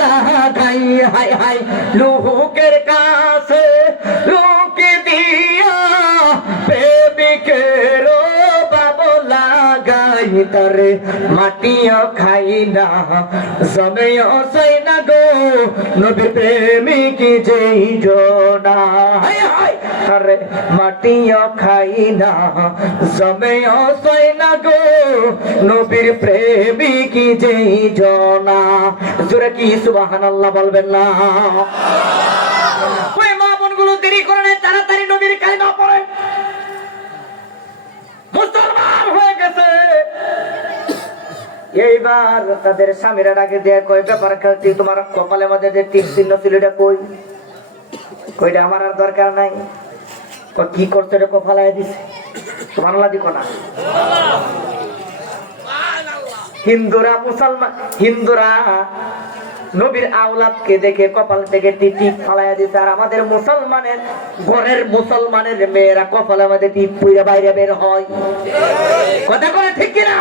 লাগাই high high লোকের কাছে লোকে দিয়া প্রেমিকের বাবু লাগাই তারে মাটিও খাই না জমেও চাই না গো নবীর প্রেমিক যেই জনা হাই হাই তারে মাটিও খাই না জমেও চাই না গো নবীর প্রেমিক যেই জনা জোরে কি সুবহানাল্লাহ বলবেন না? ওই মা বোনগুলো দেরি করে না, তাড়াতাড়ি নবীর কালিমা পড়েন। মুসলমান হয়ে গেছে এইবার তাদের স্বামীরা ডাকে দেয়া কয় ব্যাপার কি তোমার কপালের মধ্যে যে টিক চিহ্ন ছিল এটা কই? কইটা আমার আর দরকার নাই। কি করছো এটা কপালায় দিছে তোমার দিক না। হিন্দুরা মুসলমান হিন্দুরা নবীর আওলাদকে দেখে কপাল থেকে টিপ ফালাইয়া দিছে, আর আমাদের মুসলমানের ঘরের মুসলমানের মেয়েরা কপালের মধ্যে টিপ পুইরা বাইরে বের হয়। কথা বলে ঠিক কিনা?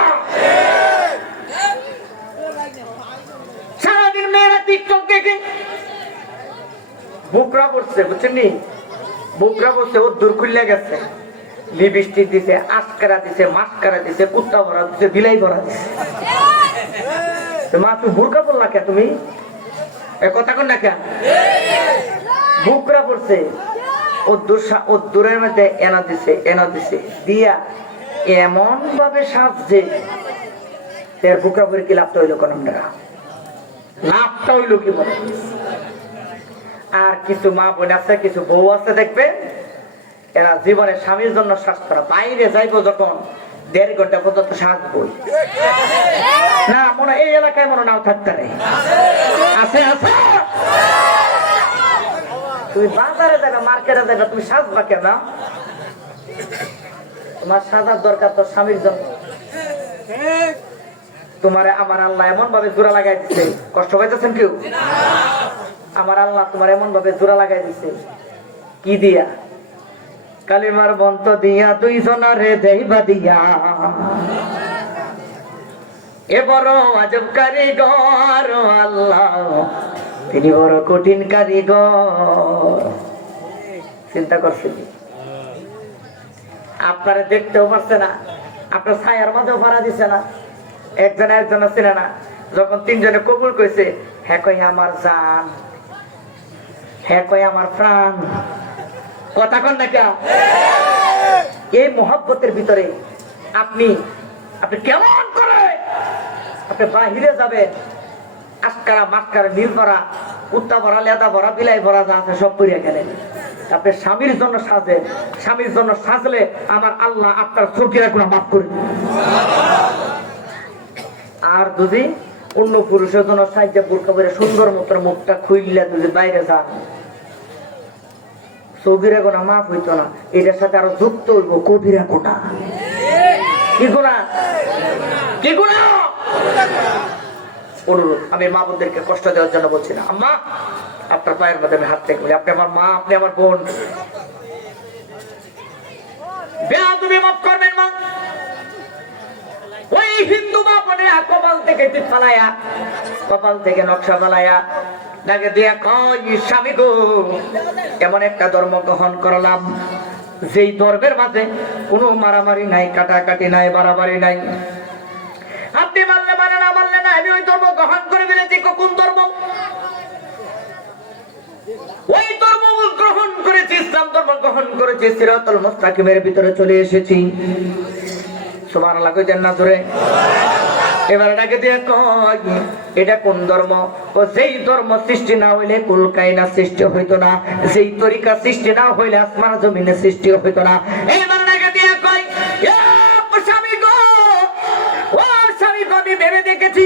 সারাদিন মেয়েরা টিকটক দেখে বুকরা পড়ছে, বুঝছেন নি? বুকরা পড়ছে, ও দূর খুললে গেছে, লিপস্টিক দিছে, আস্কারা দিছে, মাস্কারা দিছে, কুত্তা ভরা দিছে, বিলাই ভরা দিছে। মা তুই বুরকা পড়লা কে? তুমি কথা কন না কেন? বুকরা পড়ছে, ও দূরের মধ্যে এনা দিছে দিয়া এমন ভাবে সাজছে তার বুকরা পরে কি লাভটা হইলো? কোন লাভটা হইলো কি বলে? আর কিছু মা বোন আছে, কিছু বউ আছে, দেখবে এরা জীবনে স্বামীর জন্য সাজতো না, বাইরে যাইবো যখন 1.5 ঘন্টা পর্যন্ত সাজবই না। মনে এই এলাকায় মনে নাও থাকতে নেই, আছে আছে। তুমি বাজারে যাবে, মার্কেটে যাবে, তুমি সাজবা কেন? তোমার সাজার দরকার তো স্বামীর জন্য। তোমার আমার আল্লাহ এমন ভাবে জোড়া লাগাই দিচ্ছে, কষ্ট পাইতেছেন কেউ? আমার আল্লাহ তোমার এমন ভাবে জোড়া লাগাই দিচ্ছে, কি দিয়া? কালিমার বন্ত দিয়া দুইজনারে দেইবা দিয়া। এ বড় আজব কারিগর আল্লাহ, তিনি বড় কঠিন কারিগর। চিন্তা করছে আপনারা দেখতেও পারছে না, আপনার ছায়ার মাঝেও ভাড়া দিছে না, একজনে একজন ছিল না। যখন 3 জনে কবুল কইছে, হ্যাঁ কই আমার জান, হ্যাঁ কই আমার প্রাণ। কথা কন না কে? এই মহব্বতের ভিতরে আপনি কেমন করে আপনি বাহিরে যাবেন, আস্কারা মাস্কারা নীল ভরা, কুত্তা ভরা, লেদা ভরা, বিলাই ভরা যা আছে সব পরিয়া গেলেন। আপনি স্বামীর জন্য সাজেন, স্বামীর জন্য সাজলে আমার আল্লাহ আপনার চোখের গুনাহ মাফ করে দিবেন। আর যদি অন্য পুরুষের জন্য সাহায্য বোরকা পরে সুন্দর মতো মুখটা খুইলা যদি বাইরে যান, সৌগিরা গোনা মাফ হইতো না, এটার সাথে আরো যুক্ত হইব কবিরা গোনা। কি গোনা? কি গোনা? অনুরোধ, আমি মা বোনদেরকে কষ্ট দেওয়ার জন্য বলছি না। আম্মা আপনার পায়ের মধ্যে আমি হাত থেকে বলি, আপনি আমার মা, আপনি আমার বোন, বেয়াদবি মাফ করবেন মা। ওই হিন্দু মা বোনের কপাল থেকে টিপ ফালাইয়া, কপাল থেকে নকশা ফালাইয়া ডাকে দিয়া কয়, স্বামী গো, এমন একটা ধর্ম গ্রহণ করলাম যেই ধর্মের মাঝে কোনো মারামারি নাই, কাটাকাটি নাই, বাড়াবাড়ি নাই। আপনি মানলে মানে না মানলে না, আমি ওই ধর্ম গ্রহণ করে ফেলেছি। কোন ধর্ম? ওই ধর্ম গ্রহণ করেছি, ইসলাম ধর্ম গ্রহণ করেছি, সিরাতুল মুস্তাকিমের ভিতরে চলে এসেছি। সুবহানাল্লাহ কইতেন না জোরে? এবার ডাকে দিয়ে কয়, এটা কোন ধর্ম? ও যেই ধর্ম সৃষ্টি না হইলে কুল কায়নাত সৃষ্টি হইতো না, যেই তরিকা সৃষ্টি না হইলে আসমান জমিনের সৃষ্টি হইতো না। এবার ডাকে দিয়ে কয়, স্বামী গো, ও স্বামী গো, আমি ভেবে দেখেছি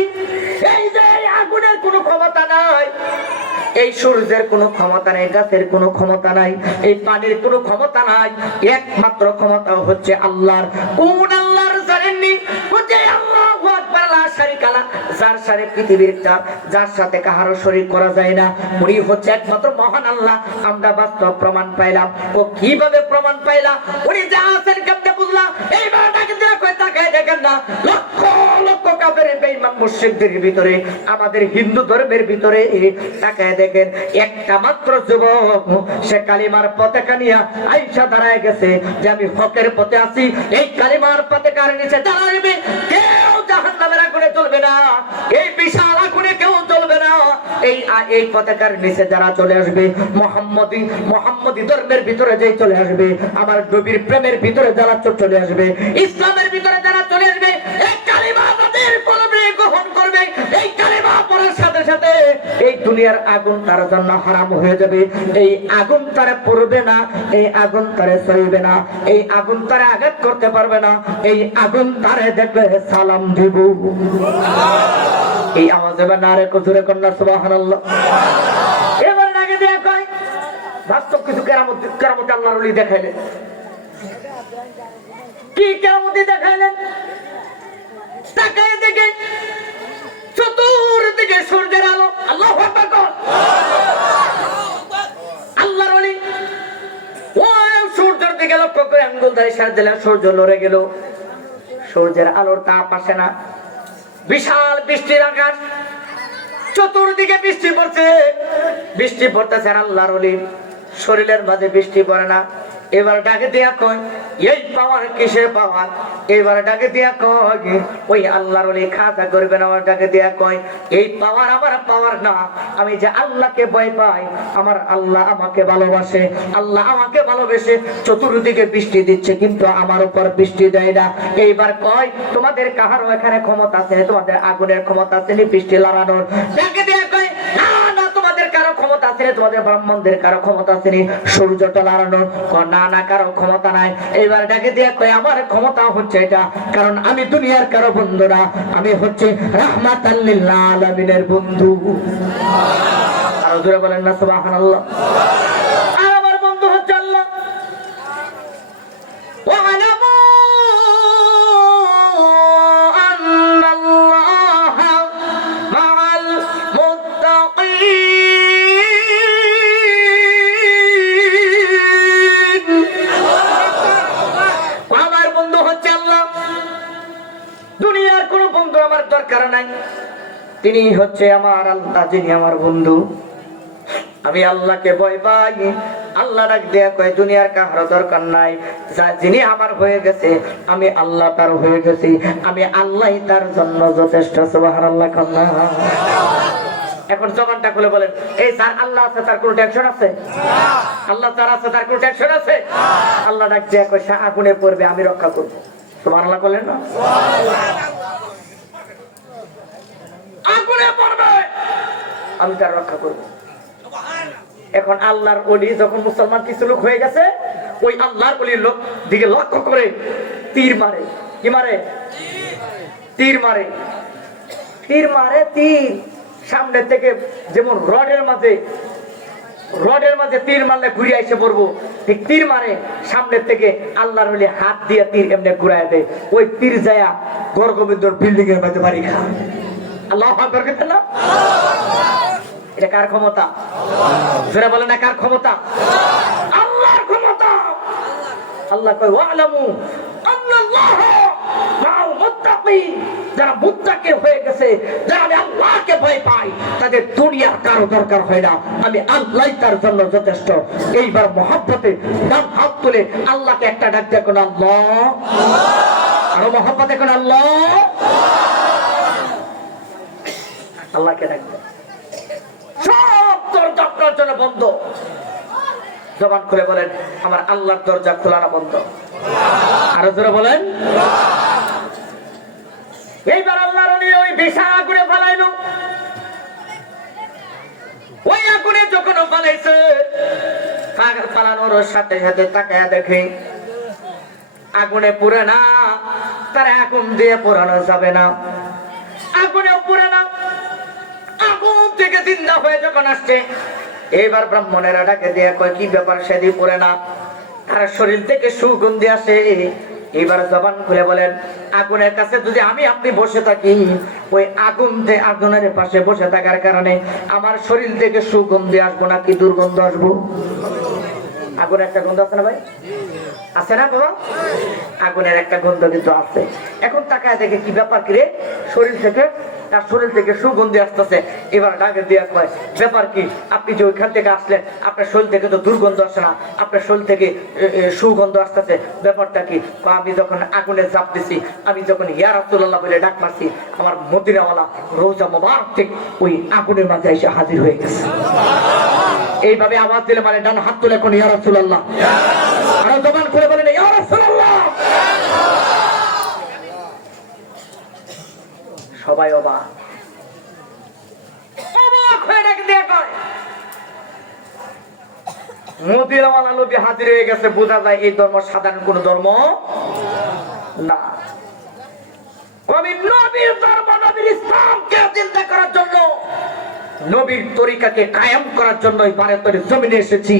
এই যে আগুনের কোনো ক্ষমতা নাই, এই সূর্যের কোনো ক্ষমতা নাই, গাছের কোনো ক্ষমতা নাই, এই পানির কোনো ক্ষমতা নাই, একমাত্র ক্ষমতা হচ্ছে আল্লাহর। কোন আল্লাহর জানেননি? যে আল্লাহু আকবার, লা শারীকা লা, যার সাথে পৃথিবীর যার সাথে কারো শরীক করা যায় না, উনি হচ্ছে একমাত্র মহান আল্লাহ। আমরা বাস্তব প্রমাণ পাইলাম। ও কিভাবে প্রমাণ পাইলাম? উনি যা আছেন কেমনে বুঝলাম? এইবার ডাকে দিয়ে কয়, তাকায় দেখেন না, লক্ষ লক্ষ কাফের বেঈমান মুশরিকদের ভিতরে, আমাদের হিন্দু ধর্মের ভিতরে তাকায় দেখেন, একটা মাত্র যুবক সে কালিমার পতাকা নিয়ে আইসা দাঁড়ায় গেছে যে আমি হকের পথে আছি। এই কালিমার পতাকার নিচে দাঁড়াবে, কেউ জাহান্নামের আগুনে চলবে না, এই বিশাল আগুনে কেউ চলবে না। এই পতাকার নিচে যারা চলে আসবে, মোহাম্মদী ধর্মের ভিতরে যে চলে আসবে, আমার নবীর প্রেমের ভিতরে যারা চলে আসবে, ইসলামের ভিতরে যারা চলে আসবে, এই কালিমা তাদের কলবে গ্রহণ করবে, এই কালিমা পড়ার সাথে সাথে এই দুনিয়ার আগুন তার জন্য হারাম হয়ে যাবে। এই আগুন তারা পড়বে না, এই আগুন তারা সইবে না, এই আগুন তারা আঘাত করতে পারবে না, এই আগুন তারা দেখবে সালাম দিব। এই আওয়াজ এবার না রে জোরে কন্যা সুবহানাল্লাহ। এবার আগে দেয়া কয় বাস্তব কিছু কেরামত আল্লাহর ওলি দেখাইলেন। কি কেরামতি দেখাইলেন? তাকায় দেখে চতুর্দিকে সূর্যের আলো। আল্লাহু আকবার কর। আল্লাহর ওলি ওই সূর্যের দিকে লক্ষ্য করে আঙ্গুল ধরে ইশারা দিলেন, সূর্য লড়ে গেল, সূর্যের আলোর তাপ আসে না। বিশাল বৃষ্টির আকাশ, চতুর্দিকে বৃষ্টি পড়ছে, বৃষ্টি পড়তেছে, আল্লাহর ওলি শরীরের মাঝে বৃষ্টি পড়ে না। এবার ডাকে দিয়া কয় এই পাওয়ার কিসের পাওয়ার? এবার ডাকে দিয়া কয় ওই আল্লাহর ওলি খাজা করবেন, আমার ডাকে দিয়া কয় এই পাওয়ার আমার পাওয়ার না, আমি যে আল্লাহকে ভয় পাই, আমার আল্লাহ আমাকে ভালোবাসে, আল্লাহ আমাকে ভালোবেসে চতুর্দিকে বৃষ্টি দিচ্ছে, কিন্তু আমার উপর বৃষ্টি দেয় না। এইবার কয় তোমাদের কাহারও এখানে ক্ষমতা আছে, তোমাদের আগুনের ক্ষমতা আছে বৃষ্টি লাগানোর? ডাকে দিয়া কয় না না, তোমাদের কারো ক্ষমতা আছে, তোমাদের ব্রাহ্মণদের কারো ক্ষমতা আছে সূর্যটা লাগানোর? না না, কারো ক্ষমতা নাই। এইবার ডাকে দিয়া কয় আমার ক্ষমতা হচ্ছে এটা, কারণ আমি দুনিয়ার কারো বন্ধু না, আমি হচ্ছে রাহমাতাল লিল আলামিনের বন্ধু। আরো জোরে বলেন না সুবহানাল্লাহ। আর আমার বন্ধু হচ্ছে আল্লাহ। ওয়ালামু আন্নাল্লাহা মাআল মুত্তাকিন। আমার বন্ধু হচ্ছে আল্লাহ। দুনিয়ার কোনো বন্ধু আমার দরকার নাই, তিনি হচ্ছে আমার আল্লাহ, যিনি আমার বন্ধু। আমি আল্লাহকে ভয় পাই। আল্লাহ ডাক দেয়া কয় দুনিয়ার কারো দরকার নাই, যিনি আমার হয়ে গেছে আমি আল্লাহ তার হয়ে গেছি, আমি আল্লাহই তার জন্য যথেষ্ট। সুবহানাল্লাহ। এখন জবানটা খুলে বলেন, এই স্যার আল্লাহ আছে তার কোনো টেনশন আছে? আল্লাহ তার আছে তার কোনো টেনশন আছে? আল্লাহ ডাক দেয়া কয় সে আগুনে পড়বে, আমি রক্ষা করবো। সুবহানাল্লাহ বলেন না? আগুনে পড়বে, আমি তার রক্ষা করবো। এখন আল্লাহর ওলি যখন মুসলমান কিছু লোক হয়ে গেছে, ওই আল্লাহর ওলির লোক দিকে লক্ষ্য করে তীর মারে। কি মারে? তীর মারে। তীর মারে, তীর সামনে থেকে যেমন রডের মাঝে তীর মারলে ঘুরে এসে পড়বো, ঠিক তীর মারে সামনের থেকে। আল্লাহর ওলি হাত দিয়ে তীর এমনি ঘুরায় দেয়, ওই তীর যায়া গর্গবিন্দর বিল্ডিং এর মধ্যে বাড়ি খা। আল্লাহু আকবার বলেন না? এটা কার ক্ষমতা? যারা বলে না কার ক্ষমতা? আল্লাহর ক্ষমতা। আল্লাহ কয় ওয়ালামু আন্নাল্লাহা মাআল মুত্তাকিন। যারা মুত্তাকি হয়ে গেছে, যারা আমি আল্লাহকে ভয় পাই, তাদের দুনিয়ার কারো দরকার হয় না, আমি আল্লাহই তার জন্য যথেষ্ট। এইবার মহব্বতে ডান হাত তুলে আল্লাহকে একটা ডাক দেয় কোন আল্লাহ, আরো মহব্বতে কোন আল্লাহ, আল্লাহকে ডাক দেয়। সব দরজা আপনার জন্য বন্ধ। জবান খুলে বলেন আমার আল্লাহর দরজা খোলা না বন্ধ? আরো জোরে বলেন। এইবার আল্লাহর ওলি ওই বিশাল আগুনে ফালাইলো। ওই আগুনে যখন ফালাইছে, ফালানোর সাথে সাথে তাকায়া দেখে আগুনে পুড়ে না, তার আগুন দিয়ে পোড়ানো যাবে না, আগুনে পুড়ে না। আগুন থেকে জিন্দা হয়ে যখন আসছে, এবার ব্রাহ্মণেরা ডাকে দিয়ে কয় কি ব্যাপার, সেদি পড়ে না, তার শরীর থেকে সুগন্ধি আসে। এবার জবান খুলে বলেন আগুনের কাছে যদি আমি আপনি বসে থাকি, ওই আগুনের পাশে বসে থাকার কারণে আমার শরীর থেকে সুগন্ধি আসবো নাকি দুর্গন্ধ আসবো? আগুনের একটা গন্ধ আছে না ভাই? আছে না বাবা? আগুনের একটা গন্ধ কিন্তু আছে। এখন তাকায় দেখে কি ব্যাপার, কি রে, শরীর থেকে তার শরীর থেকে সুগন্ধি আসতেছে। এবার ডাকে দিয়া কয়, ব্যাপার কি? আপনি যে ওইখান থেকে আসলেন, আপনার শরীর থেকে তো দুর্গন্ধ আসে না, আপনার শরীর থেকে সুগন্ধ আসতেছে, ব্যাপারটা কি? আমি যখন আগুনে চাপ দিছি, আমি যখন ইয়া রাসূলুল্লাহ বলে ডাক মারছি, আমার মদিনাওয়ালা রওজা মোবারক থেকে ওই আগুনের মাঝে এসে হাজির হয়ে গেছে। এইভাবে আওয়াজ দিলে মানে ডান হাত তুলে কোন ইয়া রাসূলুল্লাহ, আর জবান খুলে বলেন ইয়া রাসূলুল্লাহ। সবাই অবাক হয়ে ডাকে দিয়ে কয়, মদিনাওয়ালা নবী হাজির হয়ে গেছে। বোঝা যায় এই ধর্ম সাধারণ কোন ধর্ম না। আমি নবীর ধর্ম, নবীর ইসলামকে জিন্দা করার জন্য, নবীর তরিকাকে কায়েম করার জন্য ভারতের জমিনে এসেছি।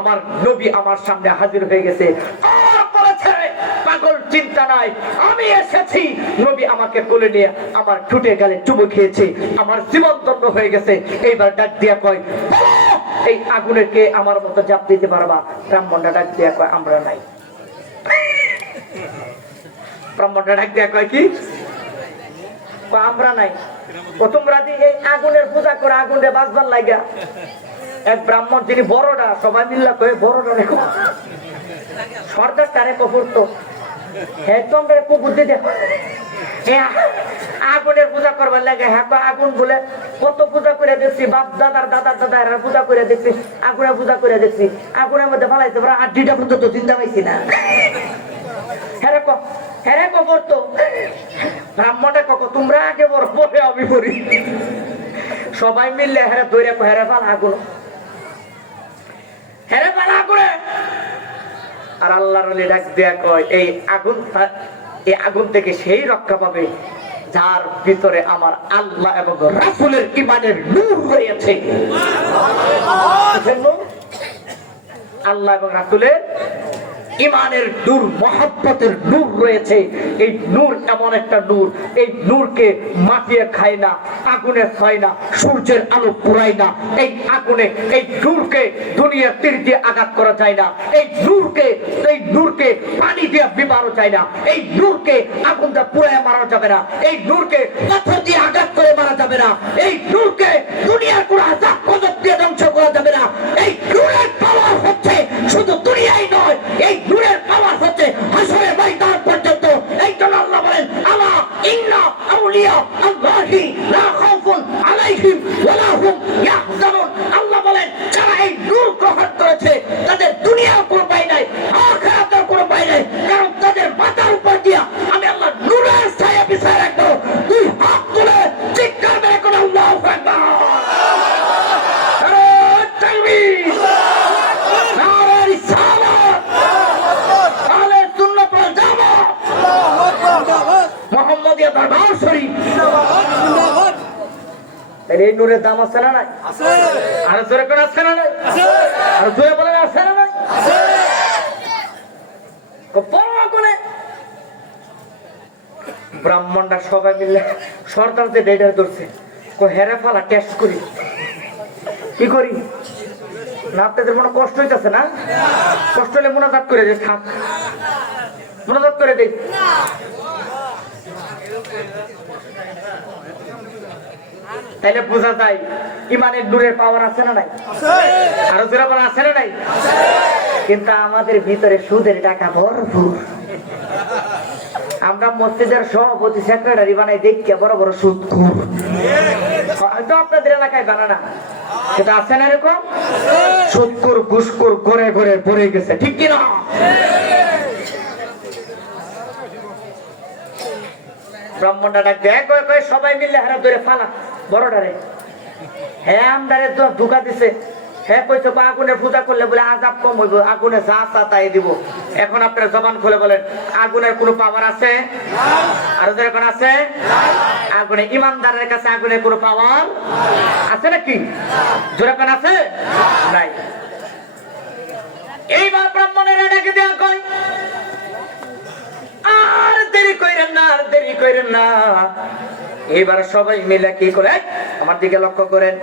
আমার নবী আমার সামনে হাজির হয়ে গেছে। আর বলেছে, পাগল চিন্তা নাই, আমি এসেছি। নবী আমাকে কোলে নিয়ে আমার ঠুটে গালে চুমু খেয়েছে, আমার জীবন ধন্য হয়ে গেছে। এইবার ডাক দিয়া কয়, এই আগুনের কে আমার মতো জাপ দিতে পারবা? ব্রাহ্মণটা ডাক দিয়া কয়, আমরা নাই। ব্রাহ্মণটা ডাক দিয়া কয়, কি? আমরা নাই। তোমরা দিয়ে এই আগুনের পূজা করে আগুনে বাঁচবার লাগা। এক ব্রাহ্মণ যিনি বড়টা, সবাই মিল্লা কয়ে বড়টা রেখো, সরকার তারে কপুর তো একদম কুকুর দিয়ে দেখো আগুনের পূজা করবার লাগে। হ্যাঁ, আগুন বলে কত পূজা করে দেখছি, বাপ দাদার দাদার দাদা এরা পূজা করে দেখছি, আগুনে পূজা করে দেখছি, আগুনের মধ্যে ফালাইতে পারা 8টা পর্যন্ত চিন্তা পাইছি না। হ্যাঁ কবর তো ব্রাহ্মণটা কক, তোমরা আগে বড় পরে আমি করি। সবাই মিললে হেরে ধরে হেরে পাল আগুন, হেরে পাল আগুনে। আর আল্লাহর ওলি ডাক দেয়া কয়, এই আগুন থেকে সেই রক্ষা পাবে যার ভিতরে আমার আল্লাহ এবং রাসূলের ঈমানের নূর রয়েছে। আল্লাহ এবং রাসূলের ঈমানের নূর, মহব্বতের নূর রয়েছে। এই নূর এমন একটা নূর, এই নূরকে মাটিয়ে খায় না, আগুনে ছয় না, সূর্যের আলো পুরায় না। এই আগুনে, এই নূরকে দুনিয়ার তীর দিয়ে আঘাত করা যায় না। এই নূরকে পানি দিয়ে বিমারও যায় না। এই নূরকে আগুন দিয়ে পুরায় মারা যাবে না। এই নূরকে পাথর দিয়ে আঘাত করে মারা যাবে না। এই নূরকে দুনিয়ার কোন আযাব গজব দিয়ে ধ্বংস করা যাবে না। এই নূরের পাওয়ার হচ্ছে শুধু দুনিয়ায় নয়, এই নূরের পাওয়ার হচ্ছে হাসরের ময়দান পর্যন্ত। এই জন্য আল্লাহ বলেন, আলা ইন্না আউলিয়া আল্লাহি লা খাউফুন আলাইহিম ওয়া লা হুম ইয়াহজানুন। আল্লাহ বলেন, যারা এই নূর গ্রহণ করেছে তাদের দুনিয়ার কোনো ভয় নাই, আখিরাতের কোনো ভয় নাই, কারণ তাদের মাথার উপর দিয়া আমি আল্লাহ নূরের ছায়া বিছায় রাখবো। দুই হাত তুলে চিৎকার মেরে কোন আল্লাহু আকবার। তাকবীর, নারে রিসালাত, আলে সুন্নাত ওয়াল জামাত, মুহাম্মাদিয়া দরবার শরীফ। এই নূরের দাম আছে না নাই? আছে। আর জোরে করে আছে না নাই? আছে। আর জোরে বলেন আছে না নাই? আছে। বড় করে ব্রাহ্মণরা সবাই মিলে সরদার যে ডেটার ধরছে, হেরে ফালা টেস্ট করি, কি করি না? আপনাদের মনে কষ্ট হইতেছে না? কষ্ট হলে মোনাজাত করে দে, থাক মোনাজাত করে দে। তাইলে বোঝা যায় ইমানের নূরের পাওয়ার আছে না নাই? আরো জোরে বলা আছে না নাই? কিন্তু আমাদের ভিতরে সুদের টাকা ভরপুর। আমরা মসজিদের সভাপতি সেক্রেটারি বানাই দেখি বড় বড় সুদখোর। হয়তো আপনাদের এলাকায় বানানা, সেটা আছে না এরকম? সুদখোর ঘুষখোর ঘরে ঘরে পড়ে গেছে, ঠিক কিনা? ব্রাহ্মণটা ডাক দেয়, সবাই মিললে হারা ধরে ফালা বড়টারে। হ্যাঁ, আমদারে ধোকা দিছে। হ্যাঁ কইছে, আগুনের পূজা করলে বলে আযাব কম হইব, আগুনে যা চা তাই দিব। এখন আপনারা জবান খুলে বলেন, আগুনের কোনো পাওয়ার আছে? আর যেরকম আছে আগুনে, ইমানদারের কাছে আগুনের কোনো পাওয়ার আছে নাকি? যেরকম আছে নাই। এইবার ব্রাহ্মণেরা ডেকে দেওয়া কয়, আর দেরি কইরেন না, আর দেরি কইরেন না। এবার সবাই মিলে কি করে, আমার দিকে লক্ষ্য করেন,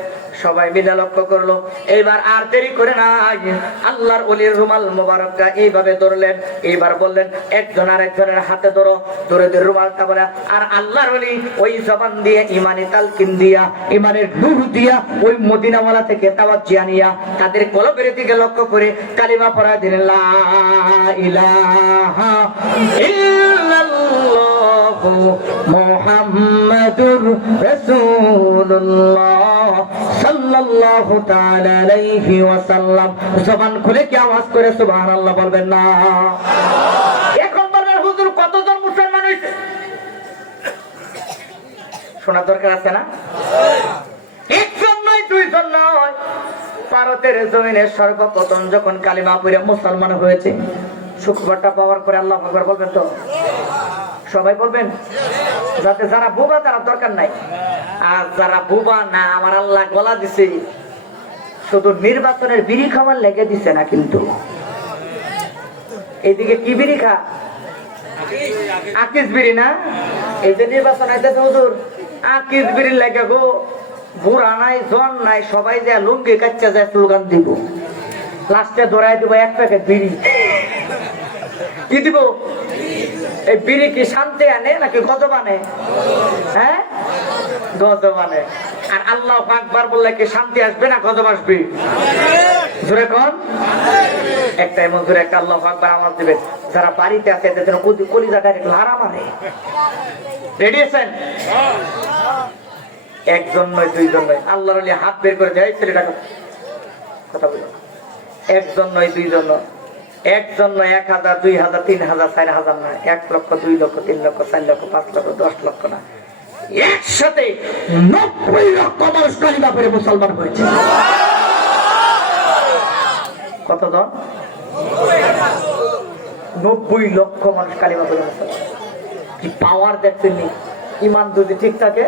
সবাই মিলে লক্ষ্য করলো। এইবার আর দেরি করে নাই, আল্লাহর ওলির রুমাল মোবারকটা এইভাবে ধরলেন। এইবার বললেন একজন আর একজনের হাতে ধরো, ধরে ধরে রুমালটা বলে। আর আল্লাহর ওলি ওই জবান দিয়ে ইমানি তালকিন দিয়া, ইমানের নূর দিয়া, ওই মদিনাওয়ালা থেকে তাওয়াজ্জুহ নিয়া তাদের কলবের দিকে লক্ষ্য করে কালিমা পড়া দিলেন, লা ইলাহা ইল্লাল্লাহু মুহাম্মাদুর রাসূলুল্লাহ সাল্লাল্লাহু তাআলা আলাইহি ওয়াসাল্লাম। জবান খুলে কি আওয়াজ করে সুবহানাল্লাহ বলবেন না? এখন বলবেন হুজুর কতজন মুসলমান হয়েছে? শোনা দরকার আছে না? একজন নয়, দুইজন নয়, ভারতের জমিনে সর্বপ্রথম যখন কালিমা পড়ে মুসলমান হয়েছে, শুক্রবারটা পাওয়ার পরে আল্লাহু আকবার বলবেন তো? সবাই বলবেন, যাতে যারা বুবা তারা দরকার নাই। আর যারা বুবা না, আমার আল্লাহ গলা দিছে, শুধু নির্বাচনের বিড়ি খাওয়ার লেগে দিছে না, কিন্তু এইদিকে কি বিড়ি খা, আকিস বিড়ি না? এই যে নির্বাচন আইতেছে হুজুর, আকিস বিড়ি লেগে গো, বুড়া নাই জন নাই, সবাই যে লুঙ্গি কাচ্চা যায় স্লোগান দিব, লাস্টে ধরাই দিব এক প্যাকেট বিড়ি। কি দিব? এই বিড়ি কি শান্তি আনে নাকি গজব আনে? হ্যাঁ, গজব আনে। আর আল্লাহু আকবার বললে কি শান্তি আসবে না গজব আসবে? জোরে কোন? একটা এমন জোরে একটা আল্লাহু আকবার আওয়াজ দিবেন, যারা বাড়িতে আছে এদের জন্য কলিজাটা একটু লাড়া মারে। রেডি আছেন? একজন নয়, দুইজন নয়, আল্লাহর ওলি হাত বের করে দেয়, ছেলেটাকে কথা বলো। একজন নয়, দুইজন নয়, একজন নয়, 1000, 2000, 3000, 4000 নয়, 1 লক্ষ, 2 লক্ষ, 3 লক্ষ, 4 লক্ষ, 5 লক্ষ, 10 লক্ষ না, একসাথে 90 লক্ষ মানুষ কালিমা পড়ে মুসলমান হয়েছে। কতজন? 90 লক্ষ মানুষ কালিমা পড়ে মুসলমান। কি পাওয়ার দেখছেন? ইমান যদি ঠিক থাকে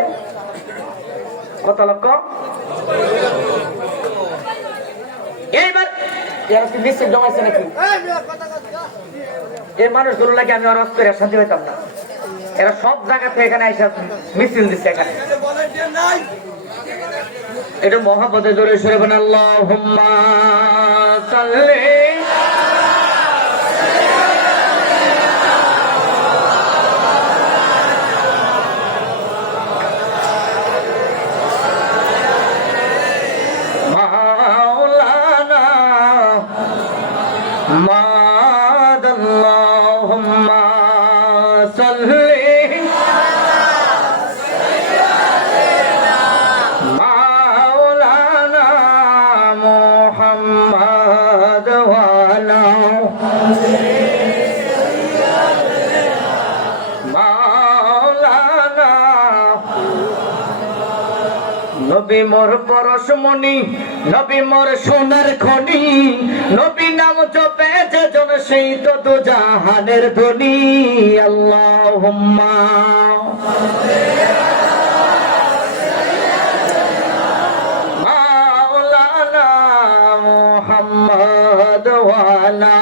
কত লক্ষ? এইবার মিছিল জমাইছে নাকি? এই মানুষগুলো লাগে আমি আর করে শান্তি হইতাম না। এরা সব জায়গা থেকে এখানে এসে মিছিল দিচ্ছে। এখানে এটা মহাপদে জোরে সরে বলেন আল্লাহুম্মা সাল্লি মাদাল্লাহুম্মা সাল্লি মাওলানা মুহাম্মদ ওয়া আলা মাওলানা। নবী মোর পরশমণি, নবী মোর সোনার খনি, নবী নাম জপে যে জন সেই তো দুজাহানের ধনী। আল্লাহুম্মা মাওলানা মুহাম্মদ ওয়া আলা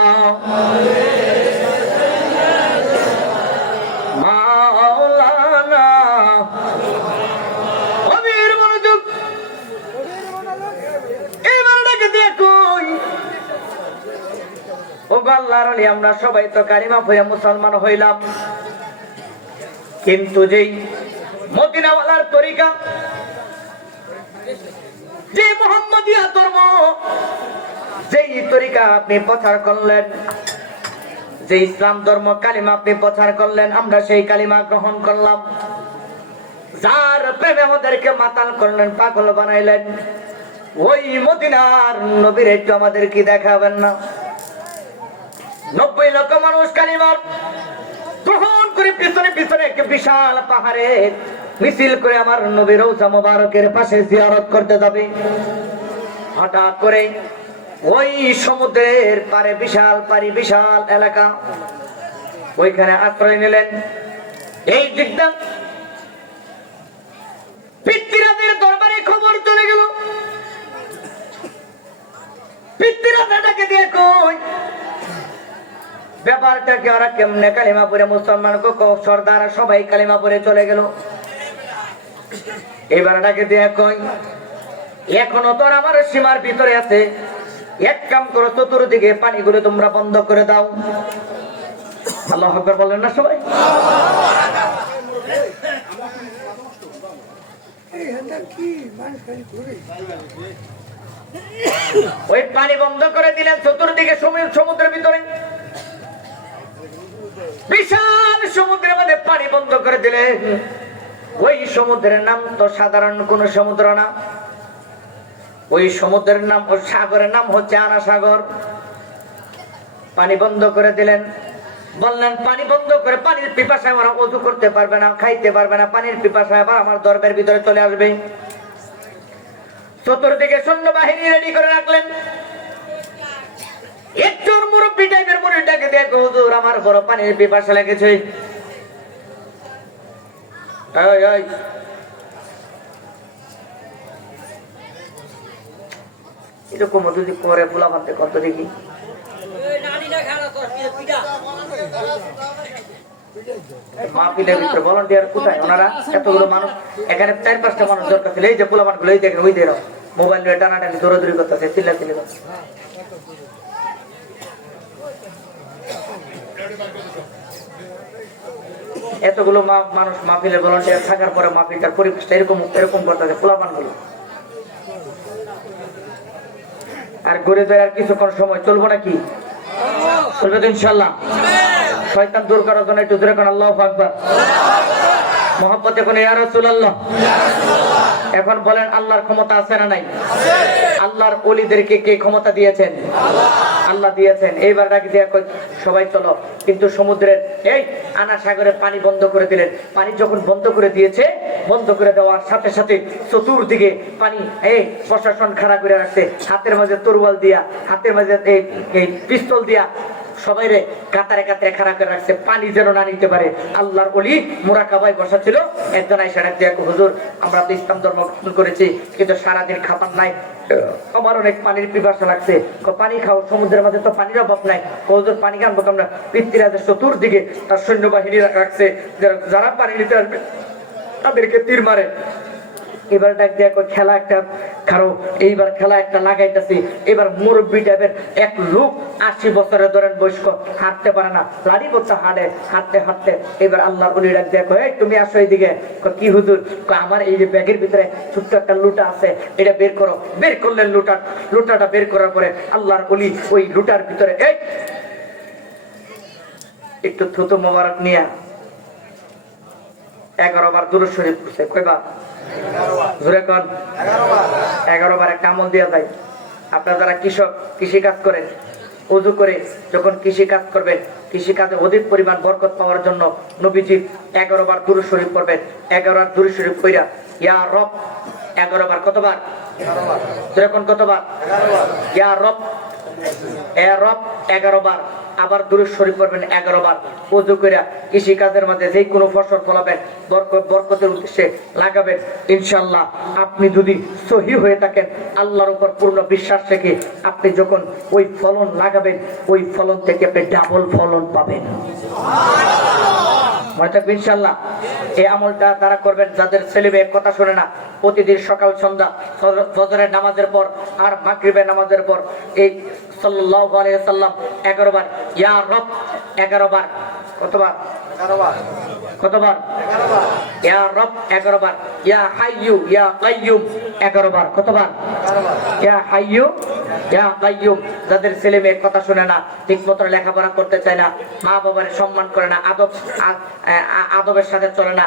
মাওলানা। আমরা সবাই তো কালিমা পড়ে মুসলমান হইলাম, কিন্তু যেই মদিনাওয়ালার তরিকা, যে মুহাম্মাদিয়া ধর্ম, যেই তরিকা আপনি প্রচার করলেন, যে ইসলাম ধর্ম কালিমা আপনি প্রচার করলেন, আমরা সেই কালিমা গ্রহণ করলাম। যার প্রেমে আমাদেরকে মাতাল করলেন, পাগল বানাইলেন, ওই মদিনার নবীর একটু আমাদের কি দেখাবেন না? 90 লক্ষ মানুষ কালিমার গ্রহণ করে পিছনে পিছনে একটা বিশাল পাহাড়ে মিছিল করে আমার নবীর রওজা মোবারকের পাশে জিয়ারত করতে যাবে। হঠাৎ করে ওই সমুদ্রের পারে বিশাল পারি, বিশাল এলাকা, ওইখানে আশ্রয় নিলেন। এই দিকটা পিতৃরাজের দরবারে খবর চলে গেল। পিতৃরাজাটাকে দিয়ে কই ব্যাপারটা কি, ওরা কেমনে কালিমা পড়ে মুসলমান, সর্দার সবাই কালিমা পড়ে চলে গেল। এবার ডাকে দিয়ে কই এখনো তোর আমার সীমার ভিতরে আছে। এক কাম করো, চতুর্দিকে পানিগুলো তোমরা বন্ধ করে দাও। আল্লাহু আকবার বলেন না সবাই? ওই পানি বন্ধ করে দিলেন চতুর্দিকে সমুদ্রের ভিতরে, বিশাল সমুদ্রের মধ্যে পানি বন্ধ করে দিলেন। ওই সমুদ্রের নাম তো সাধারণ কোন সমুদ্র না, ওই সমুদ্রের নাম ও সাগরের নাম হচ্ছে আনা সাগর। পানি বন্ধ করে দিলেন, বললেন পানি বন্ধ করে, পানির পিপাসায় আমরা ওযু করতে পারবে না, খাইতে পারবে না, পানির পিপাসায় আবার আমার দরবের ভিতরে চলে আসবে। চতুর্দিকে সৈন্যবাহিনী রেডি করে রাখলেন। একটু মুরব্বী টাইপের মুরব্বীটাকে দেখো, হুজুর আমার বড় পানির পিপাসা লেগেছে। এরকম যদি করে পোলা বানতে কত দেখি। মাহফিলের ভিতরে ভলান্টিয়ার কোথায়? ওনারা এতগুলো মানুষ, এখানে 4-5টা মানুষ দরকার ছিল। এই যে পোলাপান গুলো, এই দেখেন ওই দেরো মোবাইল নিয়ে টানাটানি দৌড়াদৌড়ি করতেছে, চিল্লাচিল্লি করছে। এতগুলো মানুষ মাহফিলের ভলান্টিয়ার থাকার পরে মাহফিলটার পরিবেশটা এরকম এরকম করতেছে পোলাপান গুলো। আর ঘুরে ধরে আর কিছুক্ষণ সময় চলবো নাকি? চলবে তো ইনশাল্লাহ। শয়তান দূর করার জন্য একটু জোরে কোন আল্লাহু আকবার। মহব্বতে কোন ইয়া রাসূলুল্লাহ। এখন বলেন আল্লাহর ক্ষমতা আছে না নাই? আল্লাহর ওলিদেরকে কে ক্ষমতা দিয়েছেন? আল্লাহ দিয়েছেন। এইবার ডাকি দিয়ে সবাই চলো। কিন্তু সমুদ্রের এই আনা সাগরে পানি বন্ধ করে দিলেন। পানি যখন বন্ধ করে দিয়েছে, বন্ধ করে দেওয়ার সাথে সাথে চতুর্দিকে পানি এই প্রশাসন খাড়া করে রাখছে, হাতের মাঝে তরোয়াল দিয়া, হাতের মাঝে এই পিস্তল দিয়া সবাই রে কাতারে কাতারে খাড়া করে রাখছে, পানি যেন না নিতে পারে। আল্লাহর ওলি মুরাকাবায় বসা ছিল। একজন আইসা ডাক দিয়ে, হুজুর আমরা তো ইসলাম ধর্ম গ্রহণ করেছি, কিন্তু সারাদিন খাবার নাই, আমার অনেক পানির পিপাসা লাগছে। পানি খাও, সমুদ্রের মাঝে তো পানির অভাব নাই। হুজুর পানি খাবো আমরা? পৃথ্বীরাজের চতুর্দিকে তার সৈন্যবাহিনী রাখছে, যারা পানি নিতে আসবে তাদেরকে তীর মারে। এবার ডাক দিয়ে খেলা একটা খারো, এইবার খেলা একটা লাগাইতেছি। এবার মুরব্বী টাইপের এক লোক 80 বছরের ধরেন বয়স্ক, হাঁটতে পারে না, লাড়ি করতে হাঁটে, হাঁটতে হাঁটতে এবার আল্লাহর ওলি ডাক দিয়ে, এই তুমি আসো এইদিকে। কি হুজুর? আমার এই যে ব্যাগের ভিতরে ছোট্ট একটা লুটা আছে, এটা বের করো। বের করলেন লুটাটা বের করার পরে আল্লাহর ওলি ওই লুটার ভিতরে এই একটু থুতু মোবারক নিয়ে 11 বার দুরূদ শরীফ পড়ছে। কয়বার? জোরে কোন? 11 বার। একটা আমল দেওয়া যায়। আপনারা যারা কৃষক, কৃষি কাজ করেন, ওযু করে যখন কৃষি কাজ করবেন, কৃষি কাজে অধিক পরিমাণ বরকত পাওয়ার জন্য নবীজি 11 বার দুরূদ শরীফ পড়বেন। 11 বার দুরূদ শরীফ পড়া ইয়া রব 11 বার। কতবার? 11 বার। জোরে কোন কতবার? 11 বার। ইয়া রব, এ রব 11 বার। আবার দুরূদ শরীফ পড়বেন 11 বার। ওযু করে কৃষি কাজের মধ্যে যে কোনো ফসল ফলাবেন, বরকতের উদ্দেশ্যে লাগাবেন। ইনশাআল্লাহ আপনি যদি সহি হয়ে থাকেন, আল্লাহর উপর পূর্ণ বিশ্বাস রেখে আপনি যখন ওই ফলন লাগাবেন, ওই ফলন থেকে আপনি ডাবল ফলন পাবেন। মনে থাকবে ইনশাআল্লাহ। এই আমলটা তারা করবেন যাদের ছেলে মেয়ে কথা শোনে না। প্রতিদিন সকাল সন্ধ্যা ফজরের নামাজের পর আর মাগরিবের নামাজের পর এই সাল্লাল্লাহু আলাইহি ওয়াসাল্লাম 11 বার ইয়া রব 11 বার। কতবার? 11 বার। কতবার? 11 বার। ইয়া রব 11 বার। ইয়া হাইয়ু ইয়া কাইয়ুম 11 বার। কতবার? 11 বার। ইয়া হাইয়ু ইয়া কাইয়ুম। যাদের ছেলে মেয়ে কথা শুনে না, ঠিকমতো লেখাপড়া করতে চায় না, মা বাবার সম্মান করে না, আদবের সাথে চলে না,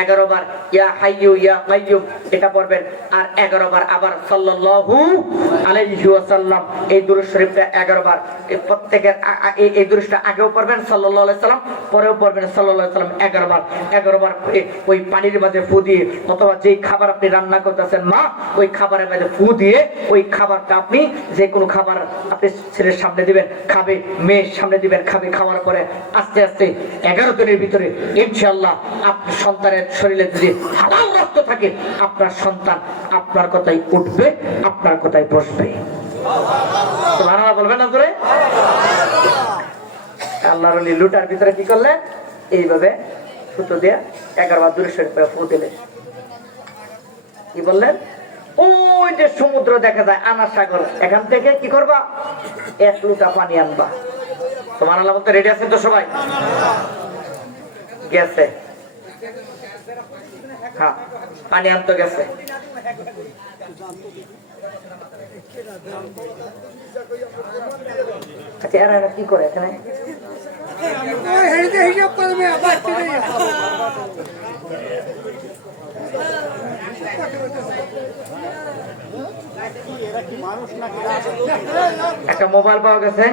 11 বার ইয়া হাইয়ু ইয়া কাইয়ুম এটা পড়বেন। আর 11 বার আবার সাল্লাল্লাহু আলাইহি ওয়াসাল্লাম এই দুরূদ শরীফটা 11 বার। এই প্রত্যেকের এই দুরূদটা আগেও পড়বেন সাল্লাল্লাহু আলাইহি ওয়াসাল্লাম, পরেও পড়বেন সাল্লাল্লাহু আলাইহি ওয়াসাল্লাম 11 বার। 11 বার ওই পানির মাঝে ফু দিয়ে, অথবা যেই খাবার আপনি রান্না করতেছেন মা, ওই খাবারের মাঝে ফু দিয়ে ওই খাবারটা আপনি যে কোনো খাবার আপনি ছেলের সামনে দিবেন, খাবে, মেয়ের সামনে দিবেন, খাবে। খাওয়ার পরে আস্তে আস্তে 11 দিনের ভিতরে ইনশাআল্লাহ আপনার সন্তানের শরীরে যদি হালাল রক্ত থাকে, আপনার সন্তান আপনার কথাই উঠবে, আপনার কথাই বসবে। সুবহানাল্লাহ বলবেন না করে? আল্লাহর ওলি লুটার ভিতরে কি করলেন? এইভাবে সুতো দিয়ে 11 বার দুরূদ শরীফ পড়ে ফু দিলেন। কি বললেন? ওই যে সমুদ্র দেখা যায়, আনা সাগর, এখান থেকে কি করবা, 1 লোটা পানি আনবা। সুবহানাল্লাহ বলতে রেডি আছেন তো সবাই? গেছে, হ্যাঁ পানি আনতে গেছে। আচ্ছা এরা কি করে এখানে? একটা মোবাইল পাওয়া গেছে,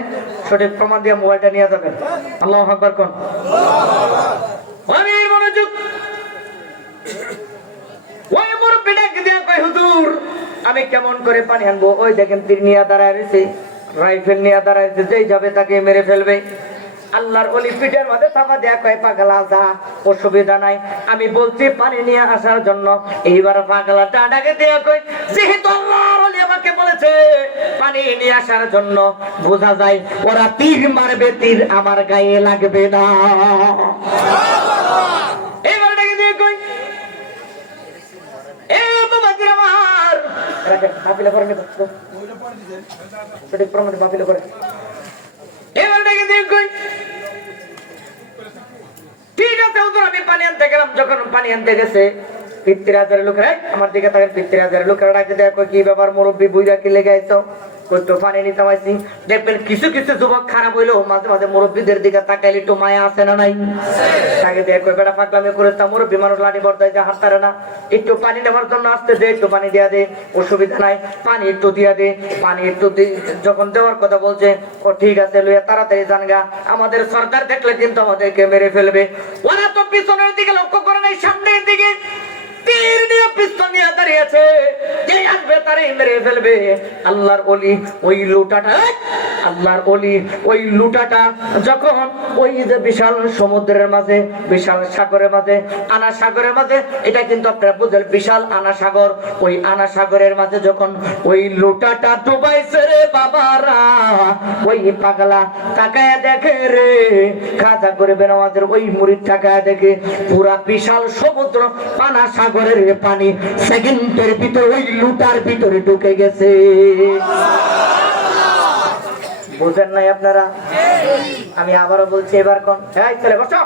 সঠিক প্রমাণ দিয়ে মোবাইলটা নিয়ে যাবেন। আল্লাহু আকবার কোন। অনেক মনোযোগ। ওই মুরব্বিটা দিয়ে কয় হুজুর আমি কেমন করে পানি আনবো? ওই দেখেন তীর নিয়ে দাঁড়ায় রয়েছে, রাইফেল নিয়ে দাঁড়ায় রয়েছে, যেই যাবে তাকে মেরে ফেলবে। আল্লাহর ওলি পিঠের মধ্যে থাকা দেয়া কয় পাগলা যা, অসুবিধা নাই, আমি বলছি পানি নিয়ে আসার জন্য। এইবার পাগলাটা ডাকে দেয়া কয় যেহেতু আল্লাহর ওলি আমাকে বলেছে পানি নিয়ে আসার জন্য, বোঝা যায় ওরা তীর মারবে, তীর আমার গায়ে লাগবে না। এইবার ডাকে দিয়ে কয় এ বাবাজি আমার রাখেন, মাহফিলে করে নি বসো, সঠিক প্রমাণ মাহফিলে করে। এবার ডাকে দিয়ে কয় ঠিক আছে হুজুর আমি পানি আনতে গেলাম। যখন পানি আনতে গেছে পিতৃহাজারের লোকেরা আমার দিকে তাকে পিতৃহাজারের লোকেরা ডাকে দেখো কি ব্যাপার মুরব্বী বুইরা কি লেগে আইছো? একটু পানি নিতে পারছি। দেখবেন কিছু কিছু যুবক খারাপ হইলেও মাঝে মাঝে মুরব্বীদের দিকে তাকাইলে একটু মায়া আছে না নাই? তাকে দেখো বেটা পাগলামি করে তা মুরব্বী মানুষ লাঠি বর্দায় যা হাত তারে না, একটু পানি নেওয়ার জন্য আসতে দে, একটু পানি দিয়া দে, অসুবিধা নাই, পানি একটু দিয়া দে। পানি একটু যখন দেওয়ার কথা বলছে, ও ঠিক আছে লইয়া তাড়াতাড়ি জানগা, আমাদের সরকার দেখলে কিন্তু আমাদেরকে মেরে ফেলবে। ওরা তো পিছনের দিকে লক্ষ্য করে নাই, সামনের দিকে তীর নিয়ে পিস্তল নিয়ে দাঁড়িয়েছে, যে আসবে তারই মেরে ফেলবে। আল্লাহর ওলি ওই লুটাটা, আল্লাহর ওলি ওই লুটাটা যখন ওই যে বিশাল সমুদ্রের মাঝে, বিশাল সাগরের মাঝে, আনা সাগরের মাঝে, এটা কিন্তু আপনারা বুঝলেন বিশাল আনা সাগর, ওই আনা সাগরের মাঝে যখন ওই লুটাটা ডুবাইছে রে বাবারা, ওই পাগলা তাকায় দেখে রে, খাজা করবেন আমাদের ওই মুড়ির তাকায় দেখে পুরা বিশাল সমুদ্র আনা সাগরের পানি সেকেন্ডের ভিতরে ওই লুটার ভিতরে ঢুকে গেছে। বুঝেন নাই আপনারা? আমি আবারও বলছি, এবার কোন এই চলে বসো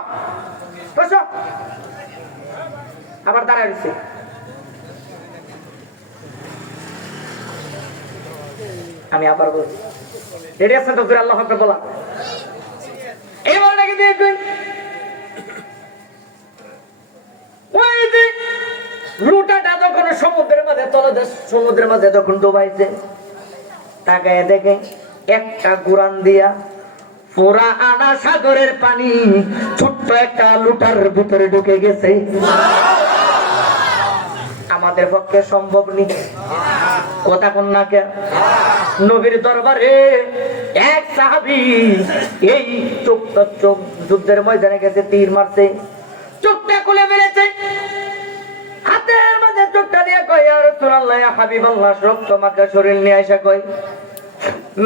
বসো, আবার দাঁড়ায় রয়েছে। আমি আবার বলছি, রেডি আছেন তো? আল্লাহ হাফেজ বলা এবার নাকি দেখবেন ওই যে লুটাটা যখন সমুদ্রের মাঝে তলদেশ সমুদ্রের মাঝে যখন ডুবাইছে, তাকায় দেখে একটা গুরান দিয়া পুরা আনা সাগরের পানি ছোট্ট একটা লুটার ভিতরে ঢুকে গেছে। আমাদের পক্ষে সম্ভব নেই, কথা কোন না কে? নবীর দরবারে এক সাহাবী এই চোখটা চোখ যুদ্ধের ময়দানে গেছে, তীর মারছে, চোখটা খুলে ফেলেছে, হাতের মাঝে চোখটা দিয়ে কয় ইয়া রাসূলুল্লাহ ইয়া হাবিবাল্লাহ, রক্ত মাখা শরীর নিয়ে আইসা কয়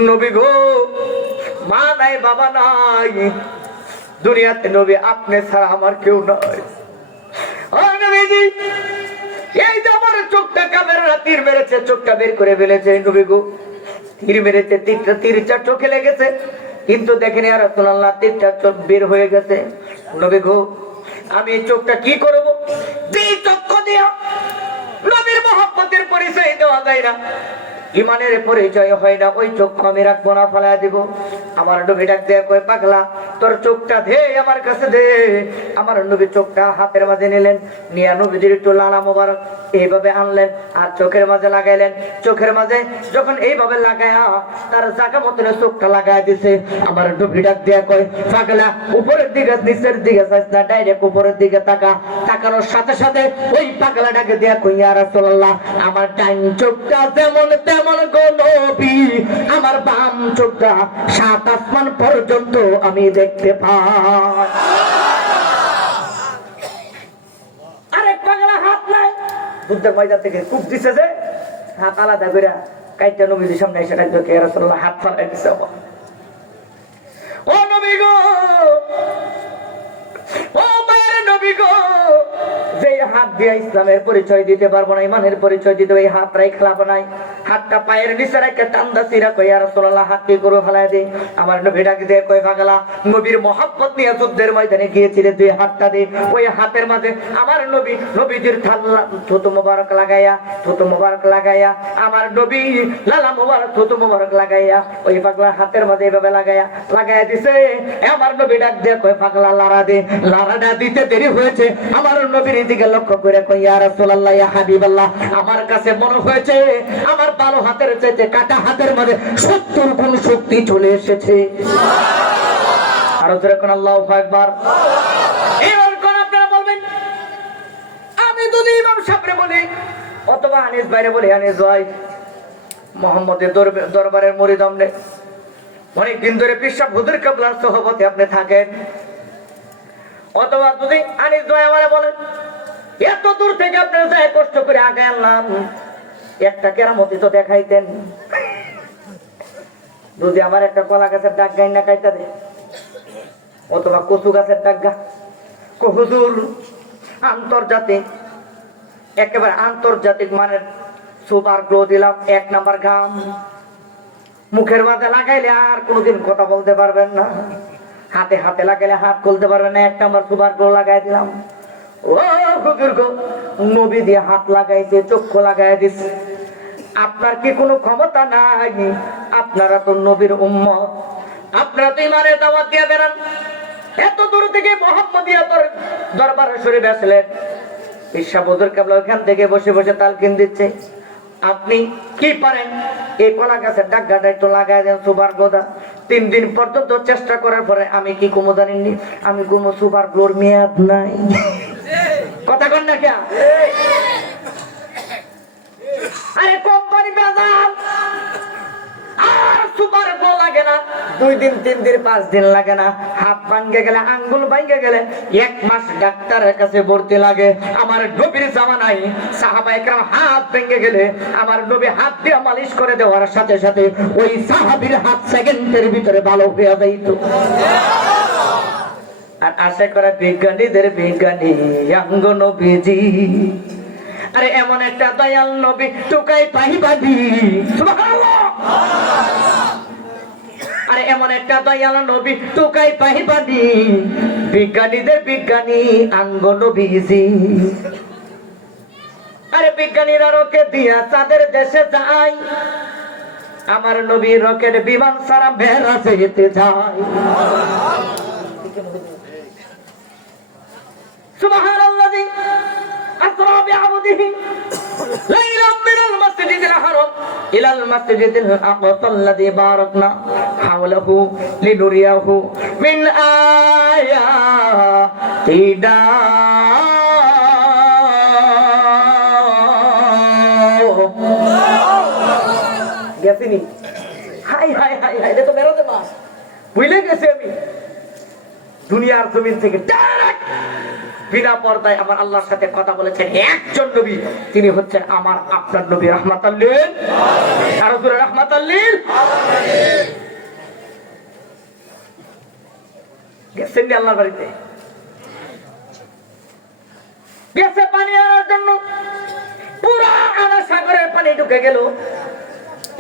নবী গো, মা নাই বাবা নাই, দুনিয়াতে নবী আপনি ছাড়া আমার কেউ নাই। ও নবীজি, এই যে আমার চোখটা কামেরা তীর মেরেছে, চোখটা বের করে ফেলেছে। নবী গো, তীর মেরেছে, তীরটা চোখে লেগেছে, কিন্তু দেখেন ইয়া রাসূলুল্লাহ তীরটা চোখ বের হয়ে গেছে। নবী গো, আমি এই চোখটা কি করব? যে চক্ষু দিয়া নবীর মহব্বতের পরিচয় দেওয়া যায় না, ইমানের পরিচয় হয় না, ওই চক্ষু আমি রাখবো না, ফেলা দিব। আমার নবী ডাক দিয়ে কয় পাগলা, তোর চোখটা দে আমার কাছে দে। আমার নবী চোখটা হাতের মাঝে নিলেন, নিয়ে নবীদের একটু লালা মোবারক এইভাবে আনলেন আর চোখের মাঝে লাগাইলেন। চোখের মাঝে যখন এইভাবে লাগায়া তার জায়গা মতন চোখটা লাগাই দিছে, আমার নবী ডাক দিয়ে কয় পাগলা, উপরের দিকে নিচের দিকে চাইছ না, ডাইরেক্ট উপরের দিকে তাকা। তাকানোর সাথে সাথে ওই পাগলা ডাকে দিয়ে কই ইয়া রাসূলুল্লাহ, আমার ডান চোখটা যেমন তেমন গো নবী, আমার বাম চোখটা 7 আসমান পর্যন্ত আমি দেখতে পাই। আরেক পাগলা হাত নাই, যুদ্ধের ময়দান থেকে কূপ দিছে, যে হাত আলাদা করে কাইটা নবীর সামনে এসে ডাকবে কে রাসূলুল্লাহ, হাত ফালাই দিছে। ও নবী গো, ও মায়ের নবী গো, যে হাত দিয়ে ইসলামের পরিচয় দিতে পারবো না, ইমানের পরিচয় দিতে ওই হাতটাই খেলাবো নাই। হাতটা পায়ের নিচে রেখে টান্দা সিরা কই ইয়া রাসূলুল্লাহ হাত কি করে ফেলাই দে। আমার নবী ডাক দিয়ে কই পাগলা, নবীর মহব্বত নিয়ে যুদ্ধের ময়দানে গিয়েছিলে তুই হাতটা দে। ওই হাতের মাঝে আমার নবী নবীজির থুতু মোবারক লাগাইয়া আমার নবী লালা মোবারক থুতু মোবারক লাগাইয়া ওই পাগলা হাতের মাঝে এভাবে লাগাইয়া দিছে। আমার নবী ডাক দিয়ে কই পাগলা লারা দে। লারাটা দিতে দেরি হয়েছে, আমার নবীর দিকে লক্ষ্য করে কই ইয়া রাসূলুল্লাহ ইয়া হাবিবাল্লাহ, আমার কাছে মনে হয়েছে আমার ভালো হাতের চাইতে কাটা হাতের মধ্যে 70 গুণ শক্তি চলে এসেছে। আরো জোরে কোন আল্লাহু আকবার। এবার কোন আপনারা বলবেন আমি যদি ইমাম সাহেবরে বলি অথবা আনিস ভাইরে বলি, আনিস ভাই মুহাম্মদের দরবারের মুরিদ আমনে, অনেকদিন ধরে পিসা হুজুর কিবলার সোহবতে আপনি থাকেন, অথবা যদি আনিস ভাই আমারে বলেন এত দূর থেকে আপনারা যায় কষ্ট করে আগে আনলাম, একটা কেরামতি তো দেখাইতেন, যদি আমার একটা কলা গাছের ডাক গাই না খাইতে দে, অথবা কচু গাছের ডাক গা হুজুর আন্তর্জাতিক, একেবারে আন্তর্জাতিক মানের সুপার গ্লো দিলাম, 1 নাম্বার ঘাম, মুখের মাঝে লাগাইলে আর কোনোদিন কথা বলতে পারবেন না, হাতে লাগাইলে হাত খুলতে পারবেন না, 1 নাম্বার সুপার গ্লো লাগাই দিলাম। ও হুজুর গো, নবী দিয়ে হাত লাগাইছে, চক্ষু লাগাই দিছে, আপনার কি কোনো ক্ষমতা নাই? আপনারা তো নবীর উম্মত, আপনারা তো ইমানের দাওয়াত দিয়ে বেরান, এত দূর থেকে মুহাম্মদিয়া দরবারে শরীফ আসলেন, ঈশা হুজুর কিবলা ওখান থেকে বসে বসে তালকিন দিচ্ছে, আপনি কি পারেন এই কলা গাছের ডাগগাটা একটু লাগাই দেন সুপার গোদা। 3 দিন পর্যন্ত চেষ্টা করার পরে আমি কি কুমো জানিনি, আমি কোনো সুপার গ্লোর মেয়াদ নাই। কথা কন না কে? আরে কোম্পানি বাজার আর সুপার গ্লো লাগে না, 2 দিন 3 দিন 5 দিন লাগে না, হাত ভাঙ্গে গেলে আঙ্গুল ভাঙ্গে গেলে 1 মাস ডাক্তারের কাছে ভর্তি লাগে। আমার নবীর জামানায় সাহাবায়ে কেরাম হাত ভেঙে গেলে আমার নবী হাত দিয়ে মালিশ করে দেওয়ার সাথে সাথে ওই সাহাবীর হাত সেকেন্ডের ভিতরে ভালো হয়ে যাইত। আর আশা করে বিজ্ঞানীদের বিজ্ঞানী অঙ্গ নবীজি, আরে এমন একটা দয়াল নবী টুকাই পাইবাদি, সুবহানাল্লাহ, আরে এমন একটা দয়াল নবী টুকাই পাইবাদি, বিজ্ঞানীদের বিজ্ঞানী অঙ্গ নবীজি। আরে বিজ্ঞানীরা রকেট দিয়া চাঁদের দেশে যায়, আমার নবী রকেট বিমান সারা মেরাজে যেতে যায়। সুবহানাল্লাযী আসরা বিআবদিহি লাইলাম মিনাল মাসজিদিল হারাম ইলাল মাসজিদিল আকসা আল্লাযী বারাকনা হাওলাহু লিনুরিয়াহু মিন আয়াতিনা। গেছিনি? হাই হাই হাই হাই, এটা তো বেরোতে মাস ভুলে গেছি আমি। দুনিয়ার জমিন থেকে ডাইরেক্ট বিনা পর্দায় আমার আল্লাহর সাথে কথা বলেছেন একজন নবী, তিনি হচ্ছেন আমার আপনার নবী রাহমাতাল লিল আলামিন। আর রাসূল রাহমাতাল লিল আলামিন। গেছেন আল্লাহর বাড়িতে, গেছে পানি আনার জন্য, পুরা আনা সাগরের পানি ঢুকে গেল।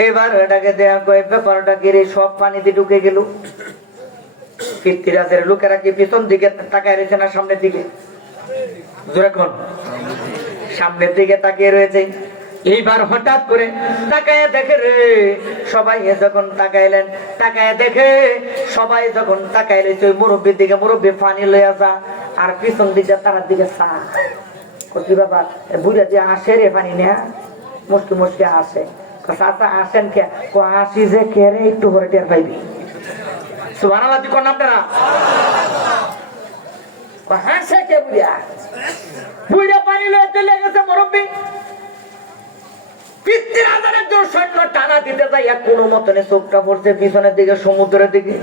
এবার এটাকে দেয়া কয় ব্যাপারটা গিরে সব পানিতে ঢুকে গেল। ফিরতিরাজের লোকেরা কি পিছন দিকে তাকায় রয়েছে না সামনের দিকে? যখন সামনের দিকে তাকিয়ে রয়েছে, এইবার হঠাৎ করে তাকায় দেখে রে, সবাই যখন তাকাইলেন, তাকায় দেখে সবাই যখন তাকাই রয়েছে ওই মুরব্বীর দিকে, মুরব্বী পানি লয়ে আসা, আর পিছন দিকে তার দিকে চা কি বাবা বুঝা যে আসে রে পানি নেয়া, মুসকি মুসকি আসে, চাচা আসেন কে? আসি যে কে রে, একটু করে টের পাইবি। সুবহানাল্লাহ কোন আপনারা? হাসে কে বুঝা? বুঝা পানি লইতে লেগেছে মুরব্বী। পিতৃরাজের একজন সৈন্য টানা দিতে যায়, কোনো মতনে চোখটা পড়ছে পিছনের দিকে, সমুদ্রের দিকে।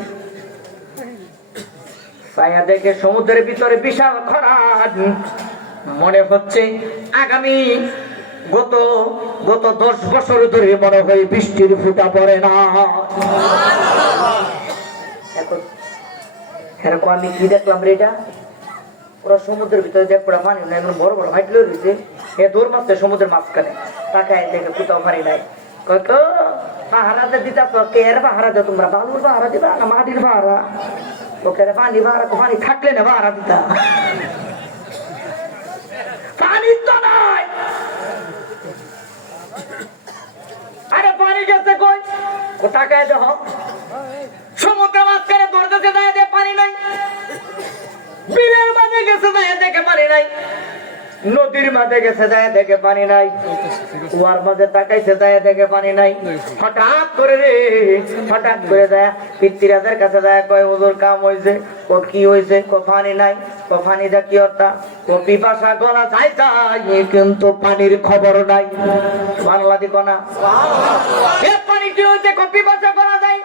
ছায়া দেখে সমুদ্রের ভিতরে বিশাল খরাজ, মনে হচ্ছে আগামী গত 10 বছর ধরে মনে হয় বৃষ্টির ফুটা পড়ে না। এরকম আমি কি দেখলাম রে, এটা পুরো সমুদ্রের ভিতরে যে পুরো পানি নাই, এমন বড় বড় হাইট রয়েছে, এ দৌড় মারছে সমুদ্রের মাঝখানে, তাকায় দেখে কোথাও পানি নাই। কয় তো পাহারাতে দিতা তো, কে এর পাহারা দাও তোমরা? বালুর পাহারা দিবা না মাটির পাহারা? ওকে পানি পাহারা, পানি থাকলে না পাহারা দিতা, পানি তো নাই। আরে পানি গেছে কই? তাকায় দেখো সমুদ্রের মাঝখানে দৌড়তে যায়, পানি নাই। বিলের মাঝে গেছে যায়, দেখে পানি নাই। নদীর মাঝে গেছে যায়, দেখে পানি নাই। কুয়ার মাঝে তাকাইছে যায়, দেখে পানি নাই। হঠাৎ করে যায় পিতৃরাজের কাছে যায়, কয় হুজুর কাম হয়েছে। ও কি হয়েছে? পানি নাই। পানি যা কি অর্থা? ও পিপাসা গলা চাই চাই, কিন্তু পানির খবর নাই। বাংলা দিব না পানি কি হয়েছে? পিপাসা গলা যায়।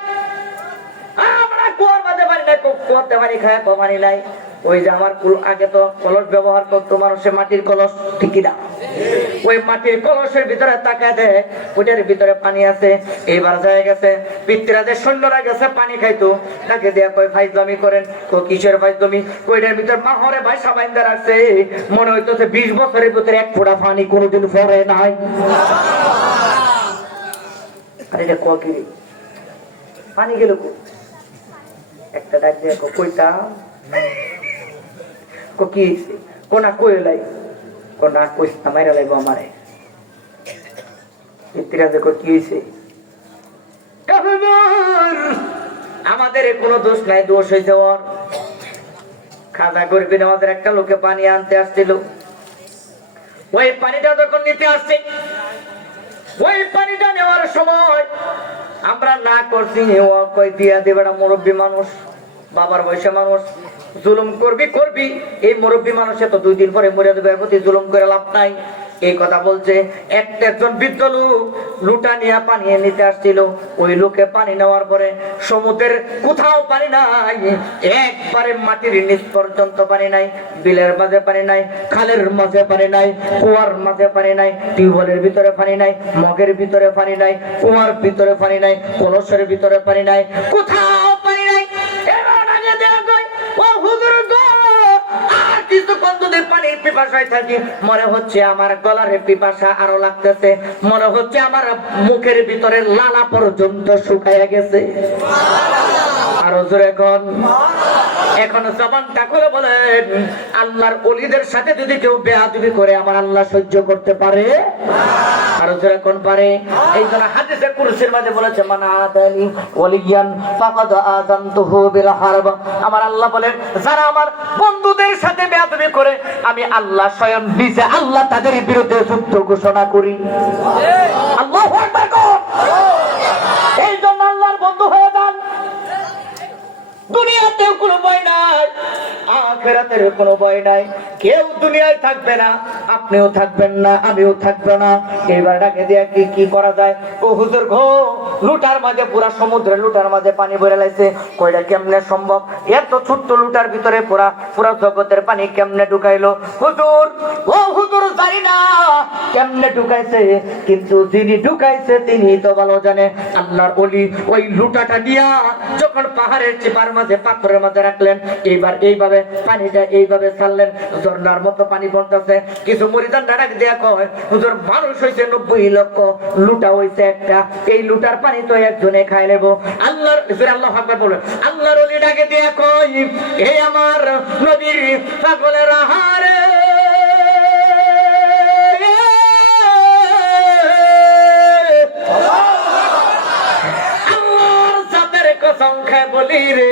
আমরা কুয়ার মাঝে পানি নাই, কুয়াতে পানি খায়, পানি নাই। ওই যে আমার আগে তো কলস ব্যবহার করতো মানুষে, মাটির কলস, ঠিকই না? ওই মাটির কলসের ভিতরে তাকায় দেয়, ওইটার ভিতরে পানি আছে। এইবার যায় গেছে পিতৃরাজের সৈন্যরা গেছে পানি খাইতো, তাকে দেয়া কয় ফাইজলামি করেন। তো কিসের ফাইজলামি? ওইটার ভিতরে মাহরে ভাই সাবাইন্দা রাখছে, মনে হইতেছে 20 বছরের ভিতরে এক ফোঁটা পানি কোনোদিন পরে নাই। আর এটা কি পানি গেল একটা ডাক দিয়ে কইতা কি কোনা কই লাই, কোনা কইতা মাইরা লাইব আমারে। পিতৃরাজে কি হয়েছে? আমাদের কোনো দোষ নাই, দোষ হয়েছে ওর। খাজা করবি আমাদের একটা লোকে পানি আনতে আসছিল, ওই পানিটা যখন নিতে আসছে, ওই পানিটা নেওয়ার সময় আমরা না করছি, ও কই দিয়া দেবে, মুরব্বী মানুষ, বাবার বয়সে মানুষ, জুলুম করবি। এই মুরব্বী মানুষে তো 2 দিন পরে মরে দেবে, প্রতি জুলুম করে লাভ নাই। এই কথা বলছে। একজন বৃদ্ধ লোক লুটা নিয়ে পানি নিতে আসছিল, ওই লোকে পানি নেওয়ার পরে সমুদ্রের কোথাও পানি নাই, একবারে মাটির নিচ পর্যন্ত পানি নাই। বিলের মাঝে পানি নাই, খালের মাঝে পানি নাই, কুয়ার মাঝে পানি নাই, টিউবওয়েলের ভিতরে পানি নাই, মগের ভিতরে পানি নাই, কুয়ার ভিতরে পানি নাই, কলসের ভিতরে পানি নাই, কোথাও পানি নাই। পানির পিপাসায় থাকি, মনে হচ্ছে আমার গলার পিপাসা আরো লাগতেছে, মনে হচ্ছে আমার মুখের ভিতরে লালা পর্যন্ত শুকাইয়া গেছে। আরো জোরে এখন জবানটা খুলে বলেন, আল্লাহর ওলিদের সাথে যদি কেউ বেয়াদবি করে আমার আল্লাহ সহ্য করতে পারে? আরো জোরে পারে? এই জন্য হাদিসে কুরসির মাঝে বলেছে, মান আদালি ওলিয়ান ফাকাদ আযানতুহু বিল হারব। আমার আল্লাহ বলেন, যারা আমার বন্ধুদের সাথে বেয়াদবি করে, আমি আল্লাহ স্বয়ং নিজে আল্লাহ তাদের বিরুদ্ধে যুদ্ধ ঘোষণা করি। আল্লাহু আকবার। এই জন্য আল্লাহর বন্ধু হয়ে যান। দুনিয়াতেও কোনো ভয় নাই, আখিরাতের কোনো ভয় নাই। কেউ দুনিয়ায় থাকবে না, আপনিও থাকবেন না, আমিও থাকবো না। এইবার ডাকে দিয়ে কি করা যায়? ও হুজুর গো, লুটার মাঝে, পুরা সমুদ্রের লুটার মাঝে পানি ভরে লাইছে। কইটা কেমনে সম্ভব? এত ছোট্ট লুটার ভিতরে পুরা জগতের পানি কেমনে ঢুকাইলো? হুজুর, ও হুজুর জানি না কেমনে ঢুকাইছে, কিন্তু যিনি ঢুকাইছে তিনি তো ভালো জানে। আল্লাহর ওলি ওই লুটাটা নিয়া যখন পাহাড়ের চিপার মাঝে, পাথরের মাঝে রাখলেন, এইভাবে পানিটা এইভাবে ছাড়লেন, ঝর্ণার মতো পানি পড়তেছে। কিছু মুরিদান ডাক দিয়া কয়, হুজুর মানুষ হইছে 90 লক্ষ, লুটা হইছে একটা, এই লুটার পানি তো একজনে খাই নেব। আল্লাহু আকবার বলে আল্লাহর ওলি ডাকে দিয়া কয়, এই আমার নবীর পাগলের আহারে, সংখ্যায় বলি রে,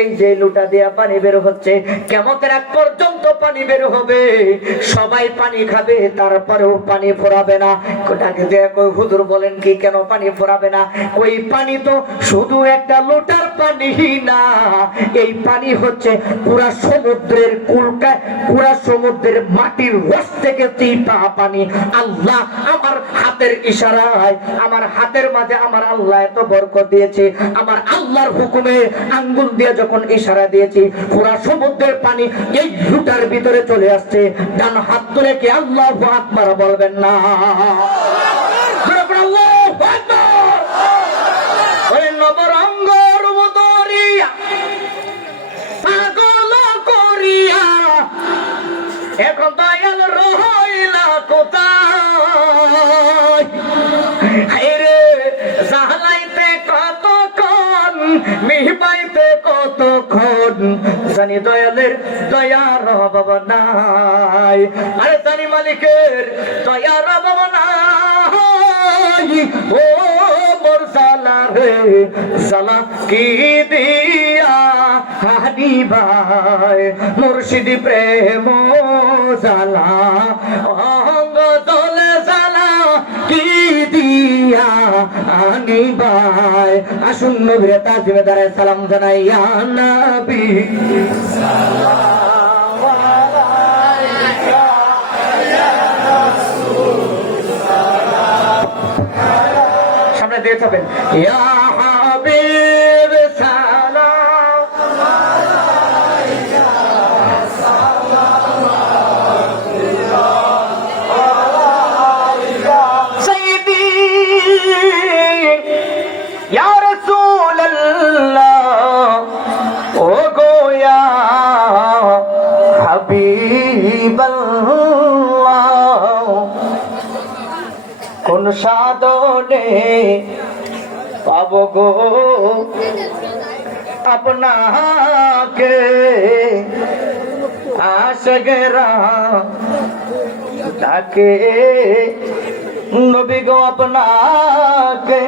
এই যে লুটা দিয়া পানি বের হচ্ছে, কিয়ামতের আগ পর্যন্ত পানি বের হবে, সবাই পানি খাবে, তারপরেও পানি ফোরাবে না। কোটাকে দিয়ে কই, হুজুর বলেন কি, কেন পানি ফোরাবে না? ওই পানি তো শুধু একটা লোটার পানি না, এই পানি হচ্ছে পুরা সমুদ্রের কুলকা, পুরা সমুদ্রের মাটির রস থেকে চিপা পানি। আল্লাহ আমার হাতের ইশারায়, আমার হাতের মাঝে আমার আল্লাহ এত বরকত দিয়েছে, আমার আল্লাহর হুকুমে আঙ্গুল দিয়ে যখন ইশারা দিয়েছি, পুরা সমুদ্রের পানি এই লুটার ভিতরে চলে আসছে। ডান হাত তুলে কি আল্লাহু আকবার বলবেন না? আল্লাহু আকবার। ওই নবরঙ্গর মদরিয়া পাগল করিয়া এখন দয়াল রইলা কোথায়? হায়রে জালাইতে কতক্ষণ, মিহি পাইতে কতক্ষণ, জানি দয়ালের দয়ার অভাব নাই। আরে জানি মালিকের দয়ার অভাব নাই। ও মোর জালা রে জালা কি দিয়া হানি ভাই, মুর্শিদি প্রেম জালা অঙ্গ দলে জালা কি দিয়া আনি ভাই। আসুন নবীর তাজিমে দাঁড়ায় সালাম জানাই ইয়া নবী সামনে দিয়ে থাকবেন ইয়া হাবিব সালাম সাইয়্যিদি ইয়া রাসূলুল্লাহ ও গো ইয়া হাবিবাল্লাহ কোন সাধনে পাব গো আপনাকে, আশগরা ডাকে নবী গো আপনাকে,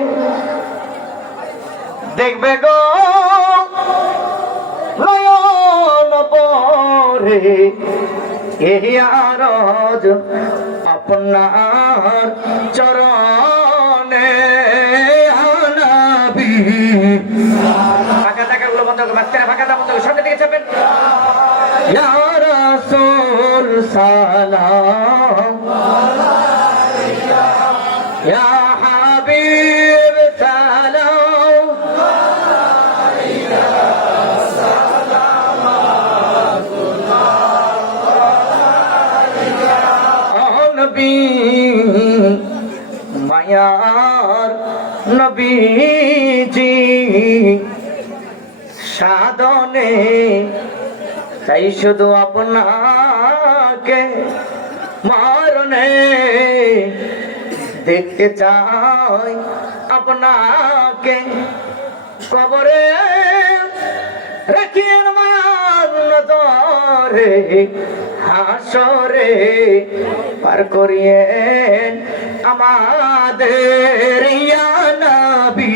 দেখবে গো নয়ন পরে এই আরজ আপনার চরণে নবী। ফাঁকা জায়গাগুলো বন্ধ করবেন, মাঝখানে ফাঁকা দাম বন্ধ করবেন, সামনে দিকে চাপেন। ইয়া রাসূল সালাম ইয়া হাবিব সালাম নবী মায়ার নবীজি সাধনে চাই শুধু আপনাকে, মরণে দেখতে চাই আপনাকে, কবরে রাখিয়েন মায়ার নজরে, হাসরে পার করিয়েন আমাদের ইয়া নবী।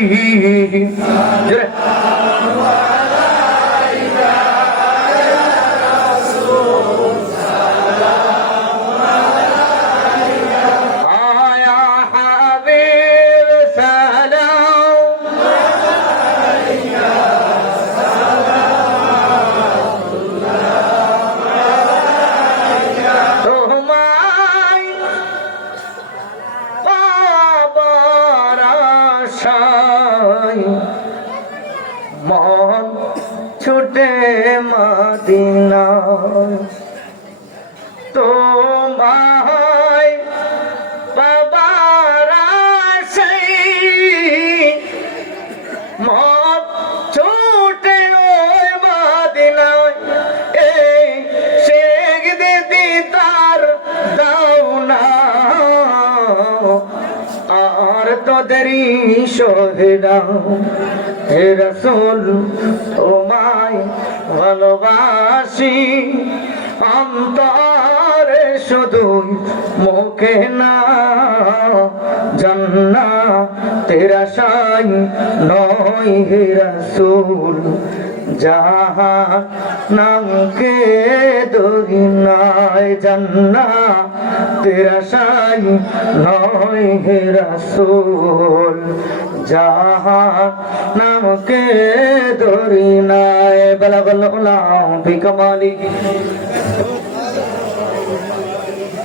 মন ছুটে মদিনা, তোমায় বাবার আশায় মন ছুটে ওই মদিনায়, এই শেখ দিদার দাও না আর তোদেরই শহীদা। হে রাসূল তোমায় ভালোবাসি অন্তরে শুধু মুখে না, জান্নাতের আশায় নয় হে রাসূল, জাহান্নামকে দরি নাই, জান্নাতের আশায় নয় হে রাসূল, জাহান্নামকে দরি নাই। বালাগাল উলাম বিকামালি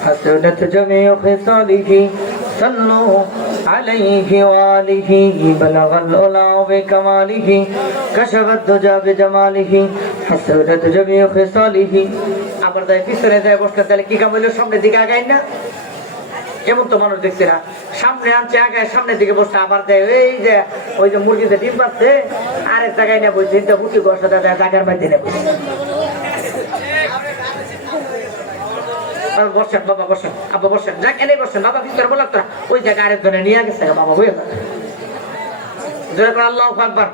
حسنت جميع خصاله صلوا عليه وآله بلغ العلا بكماله كشف الدجى بجماله حسنت جميع خصاله। আবার তাই পিছনে যায় বসতে, তাহলে কি কাম হইলো? সামনের দিকে আগাই না, এমন তো মানুষ দেখছি না, সামনে আনছে আগায় সামনের দিকে বসতে, আবার দেয় এই যে ওই যে মুরগিতে ডিম পাচ্ছে আরেক জায়গায় নেবো, তিনটা ফুটি বসা দেয় জায়গার মধ্যে নেবো। বসেন বাবা, বসেন আব্বা, বসেন, যাক এনে বসেন বাবা, ভিতরে বলার তোরা ওই জায়গায় আরেকজনে নিয়ে গেছে বাবা, হয়ে যাবে। আল্লাহু আকবার,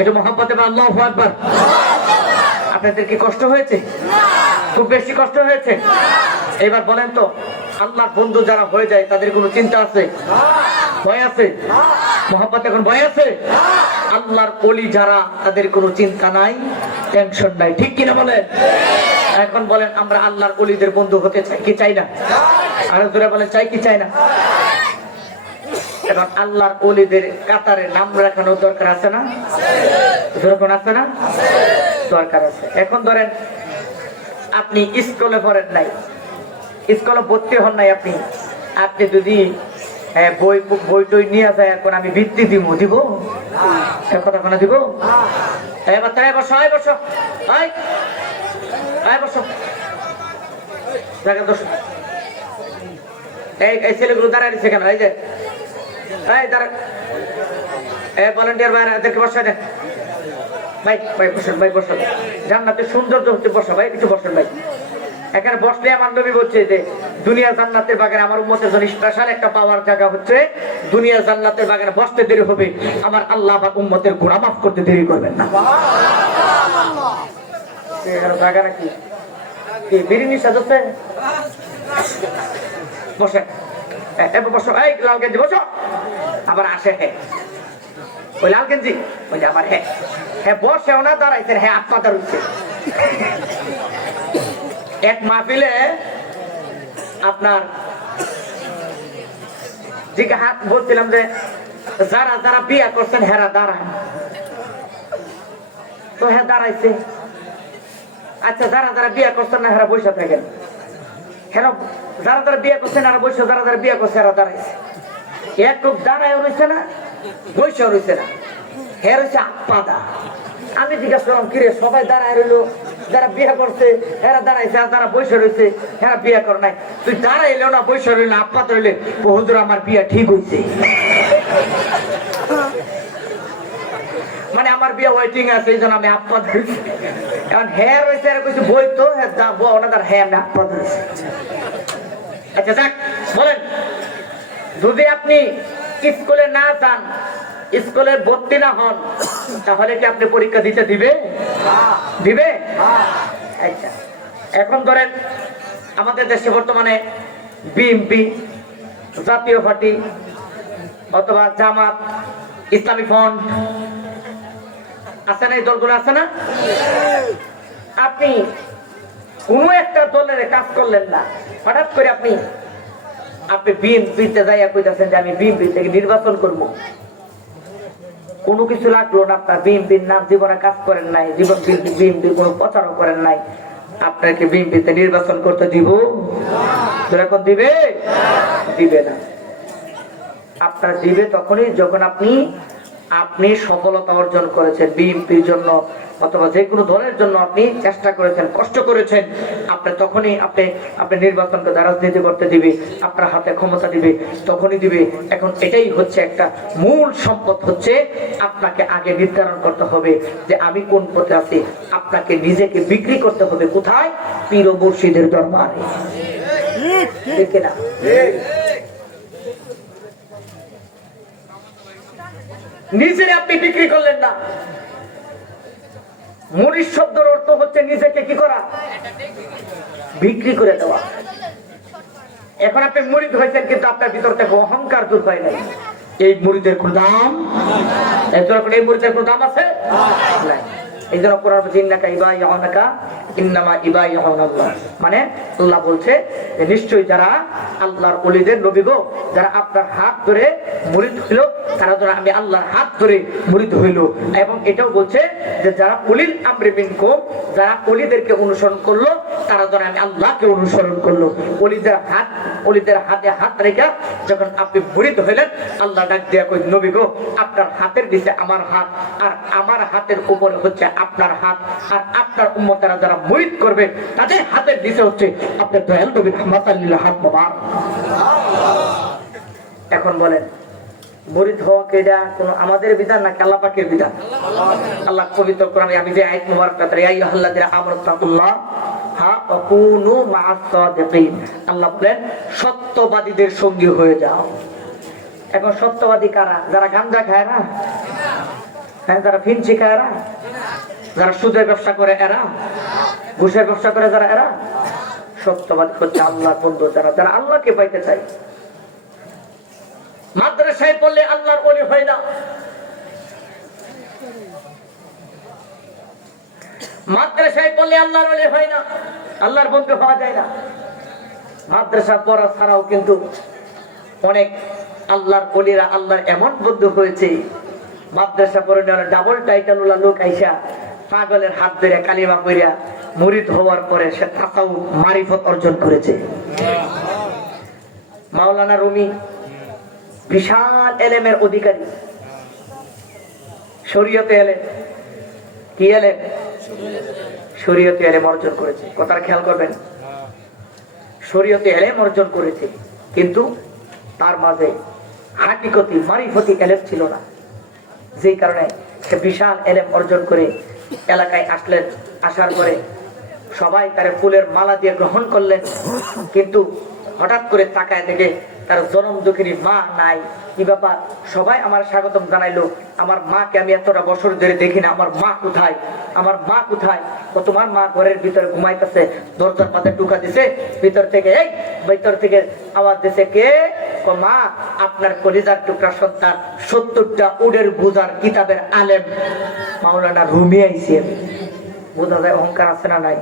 একটু মহব্বতে আল্লাহু আকবার। আপনাদের কি কষ্ট হয়েছে? খুব বেশি কষ্ট হয়েছে? এবার বলেন তো, আল্লাহর বন্ধু যারা হয়ে যায় তাদের কোনো চিন্তা আছে? ভয় আছে? মহব্বত এখন ভয় আছে? আল্লাহর ওলি যারা, তাদের কোনো চিন্তা নাই, টেনশন নাই, ঠিক কিনা বলেন? এখন বলেন, আমরা আল্লাহর ওলিদের বন্ধু হতে চাই কি চাই না? আরো জোরে বলেন, চাই কি চাই না? এখন আল্লাহর ওলিদের কাতারে নাম রাখানো দরকার আছে না? দরকার আছে না? দরকার আছে। এখন ধরেন আপনি স্কুলে পড়েন নাই, স্কুলে ভর্তি হন নাই, আপনি যদি বই টই নিয়ে যায়, এখন আমি বৃত্তি দিব কথা কোনো দিব? এবার তাই বসো, বসো, বসো, এই ছেলেগুলো দাঁড়ায় দিচ্ছে কেন? এই যে ভলান্টিয়ার ভাই এদেরকে বসা দেন ভাই, ভাই বসেন, ভাই বসেন, জান্নাতের সৌন্দর্য হচ্ছে বসা, ভাই একটু বসেন ভাই। এখানে বসলে আমার নবী বলছে যে দুনিয়া জান্নাতের বাগানে আমার উম্মতের জন্য স্পেশাল একটা পাওয়ার জায়গা হচ্ছে দুনিয়া জান্নাতের বাগানে বসতে দেরি হবে, আমার আল্লাহ বা উম্মতের গুনাহ মাফ করতে দেরি করবেন না। বাগানে কি বিরিনি সাজাচ্ছে? বসে বসো, এই লাল গেঞ্জি বসো, আবার আসে ওই লাল গেঞ্জি, ওই আবার বসে ওনা দাঁড়াইছেন, আপা দাঁড়াচ্ছে। এক মাহফিলে আপনার দিকে হাত বলছিলাম যে যারা যারা বিয়া করছেন হেরা দাঁড়ায়, তো দাঁড়াইছে। আচ্ছা, যারা যারা বিয়া করছেন না হেরা বসে থাকেন, যারা যারা বিয়ে করছেন আর বসে, যারা যারা বিয়ে করছে এরা দাঁড়াইছে। একটু দাঁড়ায় রয়েছে না, বসে রয়েছে না, হে রয়েছে আপাদা। আমি জিজ্ঞাসা করলাম, কিরে সবাই দাঁড়ায় রইলো, যারা বিয়ে করছে এরা দাঁড়াইছে, আর যারা বসে রয়েছে এরা বিয়ে করে নাই, তুই দাঁড়াইলো না বসে রইলো আপাত রইলে, হুজুর আমার বিয়ে ঠিক হয়েছে, মানে আমার বিয়ে ওয়েটিং আছে, এই জন্য আমি আপাত হয়েছি। এখন হ্যাঁ রয়েছে এরা কিছু বই তো ওনাদের হ্যাঁ আমি আপাত হয়েছি। আচ্ছা যাক, বলেন, যদি আপনি স্কুলে না যান, স্কুলে ভর্তি না হন, তাহলে কি আপনি পরীক্ষা দিতে দিবে? আচ্ছা, এখন ধরেন আমাদের দেশে বর্তমানে বিএনপি, জাতীয় পার্টি অথবা জামাত, ইসলামী ফ্রন্ট আছে না, এই দলগুলো আছে না? আপনি কোন একটা দলের কাজ করলেন না, হঠাৎ করে আপনি বিএনপিতে যাইয়া কইতাছেন যে আমি বিএনপি থেকে নির্বাচন করব। কোনো কিছু লাগলো না আপনার, বিএনপির নাম জীবনে কাজ করেন নাই, জীবন বিএনপির কোনো প্রচারও করেন নাই, আপনাকে বিএনপিতে নির্বাচন করতে দিব? যখন দিবে না। আপনার দিবে তখনই যখন আপনি সফলতা অর্জন করেছেন বিএনপির জন্য অথবা যে কোনো দলের জন্য আপনি চেষ্টা করেছেন, কষ্ট করেছেন, আপনি তখনই আপনি নির্বাচনকে রাজনীতি করতে দিবে, আপনার হাতে ক্ষমতা দিবে, তখনই দিবে। এখন এটাই হচ্ছে একটা মূল সম্পদ, হচ্ছে আপনাকে আগে নির্ধারণ করতে হবে যে আমি কোন পথে আছি। আপনাকে নিজেকে বিক্রি করতে হবে কোথায়? পীর ও মুর্শিদের দরবারে, ঠিক না? নিজের আপনি বিক্রি করলেন না। মুরিদ শব্দের অর্থ হচ্ছে নিজেকে কি করা? বিক্রি করে দেওয়া। এখন আপনি মুরিদ হয়েছেন, কিন্তু আপনার ভিতর থেকে অহংকার দূর হয় নাই। এই মুরিদের কোন দাম? এই মুরিদের কোন দাম আছে? এই জন্য কোরআন বলছে ইন্নাকা ইবাইউনাকা ইন্নামা ইবাইউনাল্লাহ, মানে আল্লাহ বলছে যে নিশ্চয়ই যারা আল্লাহর ওলিদের নবী গো, যারা আপনার হাত ধরে মুরিদ হইল, তারা যেন আমি আল্লাহর হাত ধরে মুরিদ হইল। এবং এটাও বলছে যে যারা উলিল আমরি মিনকুম, যারা ওলিদেরকে অনুসরণ করলো, তারা যেন আমি আল্লাহকে অনুসরণ করলো। ওলিদের হাতে হাত রেখে যখন আপনি মুরিদ হইলেন, আল্লাহ ডাক দিয়া কই নবী গো, আপনার হাতের নিচে আমার হাত, আর আমার হাতের উপরে হচ্ছে আপনার হাত, আর আপনার উম্মতেরা যারা মুরিদ করবে তাদের হাতের নিচে হচ্ছে আপনার দয়াল নবী রাহমাতাল লিল হাত মোবারক। এখন বলেন, মুরিদ হওয়া কি এটা কোন আমাদের বিধান নাকি আল্লাহ পাকের বিধান? আল্লাহ পবিত্র কোরআনে আমি যে আয়াত মুবারক তাতে ইয়া আইয়ুহাল্লাযিনা আমানু তাকুল্লাহ হ্যাঁ, ওয়াকুনু মা'আস সাদিকিন, আল্লাহ বলেন সত্যবাদীদের সঙ্গী হয়ে যাও। এখন সত্যবাদী কারা? যারা গাঁজা খায় না, হ্যাঁ, যারা ফিনচি খায় এরা, যারা সুদের ব্যবসা করে এরা, ঘুষের ব্যবসা করে যারা, এরা সত্যবাদী হচ্ছে আল্লাহর বন্ধু, যারা যারা আল্লাহকে পাইতে চায়। মাদ্রাসায় পড়লে আল্লাহর ওলি হয় না, মাদ্রাসায় পড়লে আল্লাহর ওলি হয় না, আল্লাহর বন্ধু হওয়া যায় না। মাদ্রাসা পড়া ছাড়াও কিন্তু অনেক আল্লাহর ওলিরা আল্লাহর এমন বন্ধু হয়েছে, মাদ্রাসা পড়ে ডাবল টাইটেল ওলা লোক আইসা পাগলের হাত ধরে কালিমা পড়িয়া মুরিদ হওয়ার পরে সে তাসাউফ মারিফত অর্জন করেছে। মাওলানা রুমি বিশাল এলেমের অধিকারী, শরীয়তে এলেম, কি এলেম? শরীয়তে এলেম অর্জন করেছে। কথার খেয়াল করবেন, শরীয়তে এলেম অর্জন করেছে, কিন্তু তার মাঝে হাকিকতি মারিফতি এলেম ছিল না, যেই কারণে সে বিশাল এলেম অর্জন করে এলাকায় আসলেন। আসার পরে সবাই তার ফুলের মালা দিয়ে গ্রহণ করলেন, কিন্তু হঠাৎ করে তাকায় দেখে তার জনম দুঃখিনী মা নাই। কি ব্যাপার? সবাই আমার স্বাগতম জানাইলো, আমার মাকে আমি এতটা বছর ধরে দেখি না, আমার মা কোথায়, আমার মা কোথায়? ও তোমার মা ঘরের ভিতরে ঘুমাইতেছে, দরজার পাতে টুকা দিছে, ভিতর থেকে এই ভিতর থেকে আওয়াজ দিছে, কে? ও মা, আপনার কলিজার টুকরা সন্তান 70টা উডের বুজার কিতাবের আলেম মাওলানা রুমি আইছে। বোঝা যায় অহংকার আছে না নাই?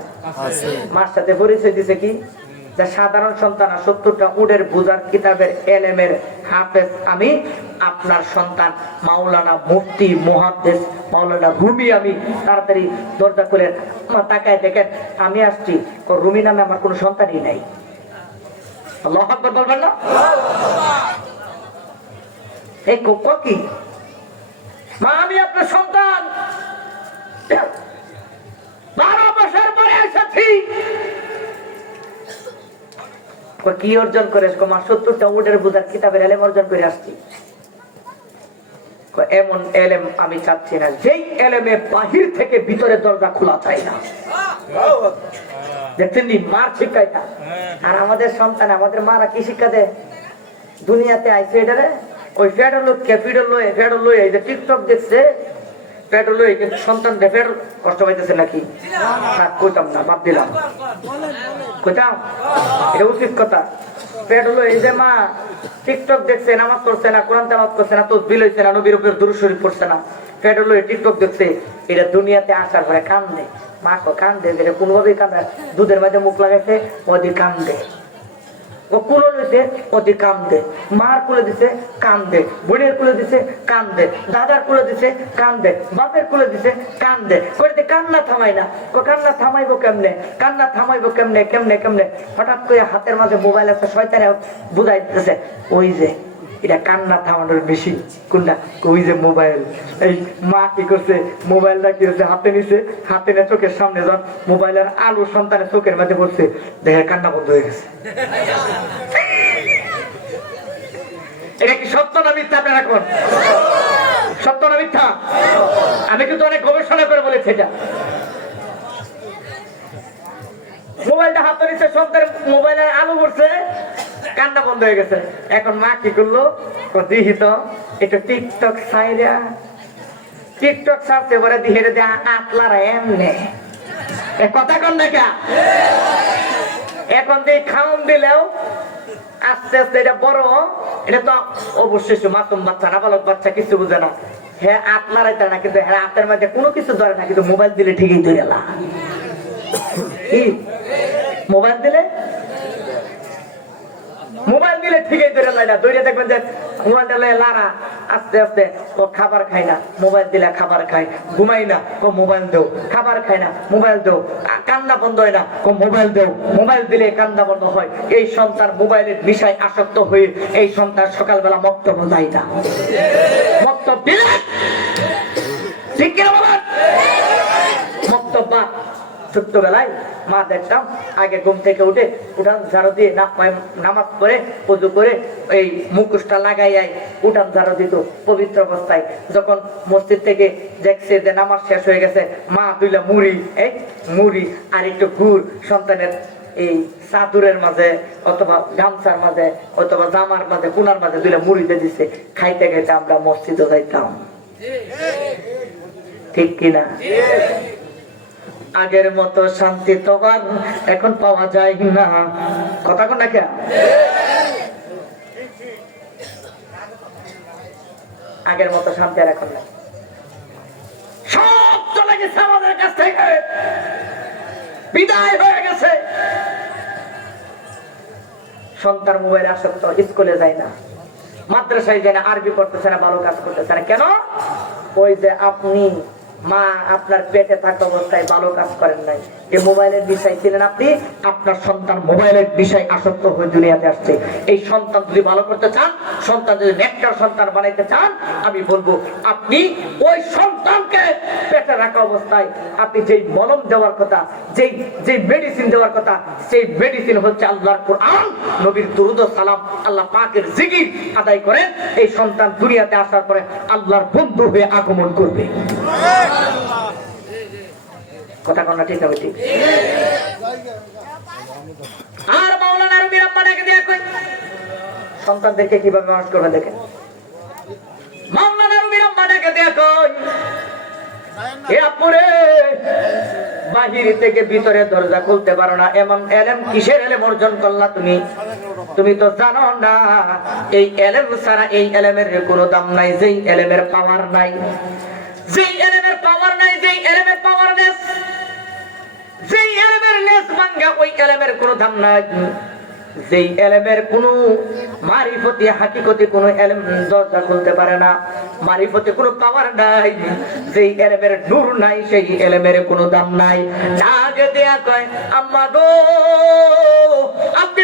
মার সাথে পরিচয় দিছে কি, যে সাধারণ সন্তান 70টা উডের বুজার কিতাবের এলেমের হাফেজ আমি, আপনার সন্তান মাওলানা মুফতি মুহাদ্দিস মাওলানা রুমি আমি। তাড়াতাড়ি দরজা খুলে তাকায় দেখেন আমি আসছি। রুমি নামে আমার কোনো সন্তানই নাই। আল্লাহু আকবার বলবেন না? এই কি মা, আমি আপনার সন্তান, 12 বছর পরে এসেছি। কি অর্জন করে? মা 70টা উডের বুজার কিতাবের এলেম অর্জন করে আসছি। এমন এলেম আমি চাচ্ছি না যেই এলেমে বাহির থেকে ভিতরে দরজা খোলা চাই না। দেখছেন মার শিক্ষায় না। আর আমাদের সন্তান, আমাদের মারা কি শিক্ষা দেয়? দুনিয়াতে আইসে এটারে ওই ফেডার লোক ক্যাপিটাল লয়ে ফেডার লয়ে এই যে টিকটক দেখছে, ফেডার লয়ে কিন্তু সন্তান ফেডার কষ্ট পাইতেছে নাকি? কইতাম না, বাদ দিলাম। কইতাম এটা উচিত কথা। ফেডার লয়ে এই যে মা টিকটক দেখছে, নামাজ পড়ছে না, কোরআন তেলাওয়াত করছে না, তাসবিহ লইছে না, নবীর উপর দুরূদ শরীফ পড়ছে না, ফেডার লয়ে টিকটক দেখছে, এটা দুনিয়াতে আসার পরে কান্দে। মা কো কান্দে, এটা কোনোভাবেই কান্দে। দুধের মাঝে মুখ লাগাইছে, ওদি কান্দে। ও কুলো লইছে, ওদি কান্দে। মার কুলে দিছে, কান্দে। বোনের কুলে দিছে, কান্দে। দাদার কুলে দিছে, কান্দে। বাপের কুলে দিছে, কান্দে। কইতে কান্না থামাই না। ও কান্না থামাইবো কেমনে? কান্না থামাইবো কেমনে? কেমনে কেমনে? হঠাৎ করে হাতের মাঝে মোবাইল আছে, শয়তানে বুঝাই দিতেছে, ওই যে এটা কান্না থামানোর মেশিন। কোনটা? ওই যে মোবাইল। এই মা কি করছে, মোবাইলটা কি হচ্ছে হাতে নিছে, হাতে নিয়ে চোখের সামনে যখন মোবাইলের আলো সন্তানের চোখের মাঝে পড়ছে, দেখে কান্না বন্ধ হয়ে গেছে। এটা কি সত্য না মিথ্যা? আপনারা কোন সত্য না মিথ্যা? আমি কিন্তু অনেক গবেষণা করে বলেছি এটা। মোবাইলটা হাতে নিচ্ছে, সন্তানের মোবাইলের আলো পড়ছে, কান্না বন্ধ হয়ে গেছে। এখন মা কি করলো, দিহি তো একটু টিকটক সাইরা, টিকটক সারতে পরে দিয়ে আটলারা এমনে কথা কন না কে। এখন দিয়ে খাওন দিলেও আস্তে আস্তে এটা বড়, এটা তো অবশ্যই মাসুম বাচ্চা, নাবালক বাচ্চা, কিছু বুঝে না। হ্যাঁ আটলারাই তার না, কিন্তু হ্যাঁ হাতের মধ্যে কোনো কিছু ধরে না, কিন্তু মোবাইল দিলে ঠিকই ধরে এলা। কি মোবাইল দিলে? মোবাইল দিলে ঠিকই ধরে লাই না। দৌড়ে দেখবেন যে মোবাইলটা লয়ে লারা, আস্তে আস্তে ও খাবার খায় না, মোবাইল দিলে খাবার খায়। ঘুমাই না, ও মোবাইল দেও। খাবার খায় না, মোবাইল দেও। কান্না বন্ধ হয় না, ও মোবাইল দেও। মোবাইল দিলে কান্না বন্ধ হয়। এই সন্তান মোবাইলের বিষয় আসক্ত হয়ে এই সন্তান সকালবেলা মক্তব্য যায় না। মক্তব্য দিলে ঠিক কিনা বলেন? মক্তব্য ছোট্টবেলায় মা দেখতাম আগে ঘুম থেকে উঠান ঝাড়ু দিয়ে নামাজ পড়ে পুজো করে এই মুখোশটা লাগাইয়াই উঠান ঝাড়ু দিত পবিত্র অবস্থায়। যখন মসজিদ থেকে দেখছে যে নামাজ শেষ হয়ে গেছে, মা দুইলা মুড়ি আর একটু গুড় সন্তানের এই চাদরের মাঝে অথবা গামছার মাঝে অথবা জামার মাঝে কোনার মাঝে দুইলা মুড়িতে দিচ্ছে। খাইতে খাইতে আমরা মসজিদে যাইতাম, ঠিক কিনা? আগের মতো শান্তি তো আর এখন পাওয়া যায় না, কথা কোন না? আগের মতো শান্তি আর এখন নাই, সব চলে গেছে আমাদের কাছ থেকে, বিদায় হয়ে গেছে। সন্তান মোবাইল আসক্ত, স্কুলে যায় না, মাদ্রাসায় যায় না, আরবি পড়তেছে না, ভালো কাজ করতেছে না। কেন? ওই যে আপনি মা আপনার পেটে থাকা অবস্থায় ভালো কাজ করেন নাই, এই মোবাইলের বিষয় ছিলেন আপনি, আপনার সন্তান মোবাইলের বিষয় আসক্ত হয়ে দুনিয়াতে আসছে। এই সন্তান যদি ভালো করতে চান, সন্তান যদি নেককার সন্তান বানাইতে চান, আমি বলবো আপনি ওই সন্তানকে পেটে রাখা অবস্থায় আপনি যেই মলম দেওয়ার কথা, যেই মেডিসিন দেওয়ার কথা, সেই মেডিসিন হচ্ছে আল্লাহর কোরআন, নবীর দুরূদ ও সালাম, আল্লাহ পাকের জিকির আদায় করেন। এই সন্তান দুনিয়াতে আসার পরে আল্লাহর বন্ধু হয়ে আগমন করবে। কথা কোন ঠিক হবে? ঠিক। আর মাওলানা রুমি রব্বানাকে দিয়ে কই সন্তানদেরকে কিভাবে মানুষ করবে দেখেন। মাওলানা রুমি রব্বানাকে দিয়ে কই এ আপুরে বাহির থেকে ভিতরে দরজা খুলতে পারো না, এমন এলেম কিসের এলেম অর্জন করলা তুমি তো জানো না এই এলেম ছাড়া এই এলেমের কোনো দাম নাই, যেই এলেমের পাওয়ার নাই, যেই এলেমের পাওয়ার নাই, যেই এলেমের পাওয়ার লেস, যেই এলেমের লেস ভাঙ্গা, ওই এলেমের কোনো দাম নাই। যেই এলেমের কোনো মারিফতি হাকিকতি কোনো এলেম দরজা খুলতে পারে না, মারিফতি কোনো পাওয়ার নাই, যেই এলেমের নূর নাই, সেই এলেমের কোনো দাম নাই। আগে দেয়া কয় আম্মা গো আপনি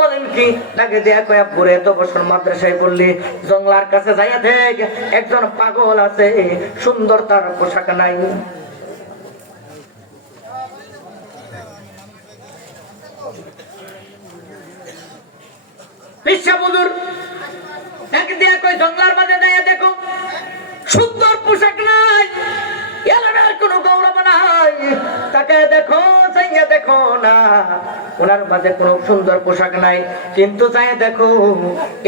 বলেন কি লাগে দেয়া কয় পুরে এত বছর মাদ্রাসায় পড়লি, জঙ্গলার কাছে যাইয়া দেখ একজন পাগল আছে, সুন্দর তার পোশাক নাই। জঙ্গলার মাঝে যাইয়া দেখো সুন্দর পোশাক নাই, এলেমের কোনো গৌরব নাই, তাকে দেখো যাইয়া দেখো না, ওনার মাঝে কোনো সুন্দর পোশাক নাই, কিন্তু যাইয়া দেখো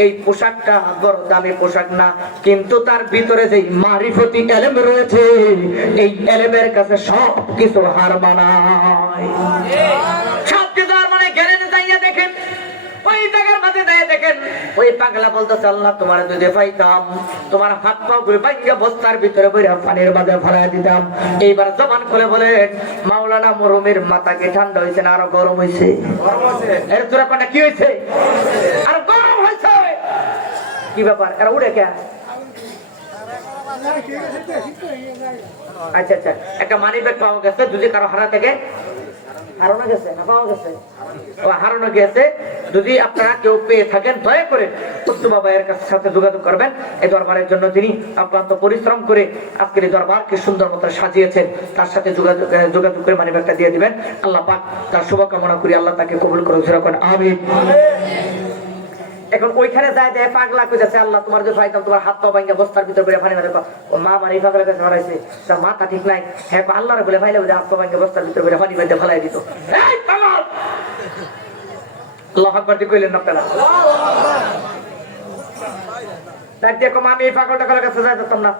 এই পোশাকটা বড় দামি পোশাক না, কিন্তু তার ভিতরে যে মারিফতি এলেম রয়েছে, এই এলেমের কাছে সব কিছু হার মানায়, সব কিছু হার মানে গেলেন। যাইয়া দেখেন ওই জায়গার মাঝে যাইয়া দেখেন ওই পাগলা বলতেছে আল্লাহ তোমার যদি পাইতাম, তোমার হাত পা গুলো ভাঙ্গা বস্তার ভিতরে বইরা পানির মাঝে ফেলাই দিতাম। এইবার জবান খুলে বলেন মাওলানা মরুমের মাথা কি ঠান্ডা হয়েছে না আরো গরম হয়েছে? এর তোরা পাটা কি হয়েছে? আর গরম হয়েছে। কি ব্যাপার? এরা উড়ে কে? আচ্ছা আচ্ছা, একটা মানি ব্যাগ পাওয়া গেছে, যদি কারো হারা থেকে হারানো গেছে না পাওয়া গেছে, হারানো গেছে। যদি আপনারা কেউ পেয়ে থাকেন দয়া করে কুতুবা ভাইয়ের সাথে যোগাযোগ করবেন। এই দরবারের জন্য তিনি অক্লান্ত পরিশ্রম করে আজকের এই দরবারকে সুন্দর মতো সাজিয়েছেন, তার সাথে যোগাযোগ করে মানি ব্যাগটা দিয়ে দিবেন। আল্লাহ পাক তার শুভকামনা করি, আল্লাহ তাকে কবুল করে রাখুন, আমিন। এখন ওইখানে যায় দেয় পাগলা কইতাছে আল্লাহ তোমার যে পাইতাম, তোমার হাত পা ভাঙ্গা বস্তার ভিতর বলে ফানি না দেখো ও মা আমার এই পাগলের কাছে হারাইছে, তার মাথা ঠিক নাই। হ্যাঁ আল্লাহরে বলে ফাইলে হাত পা ভাঙ্গা বস্তার ভিতর বলে ফানি বেঁধে ফেলাই দিত। এই পাগল আল্লাহু আকবার দি কইলেন আপনারা। দেখ দেখো আমি এই পাগলটা কাছে যাই যেতাম না।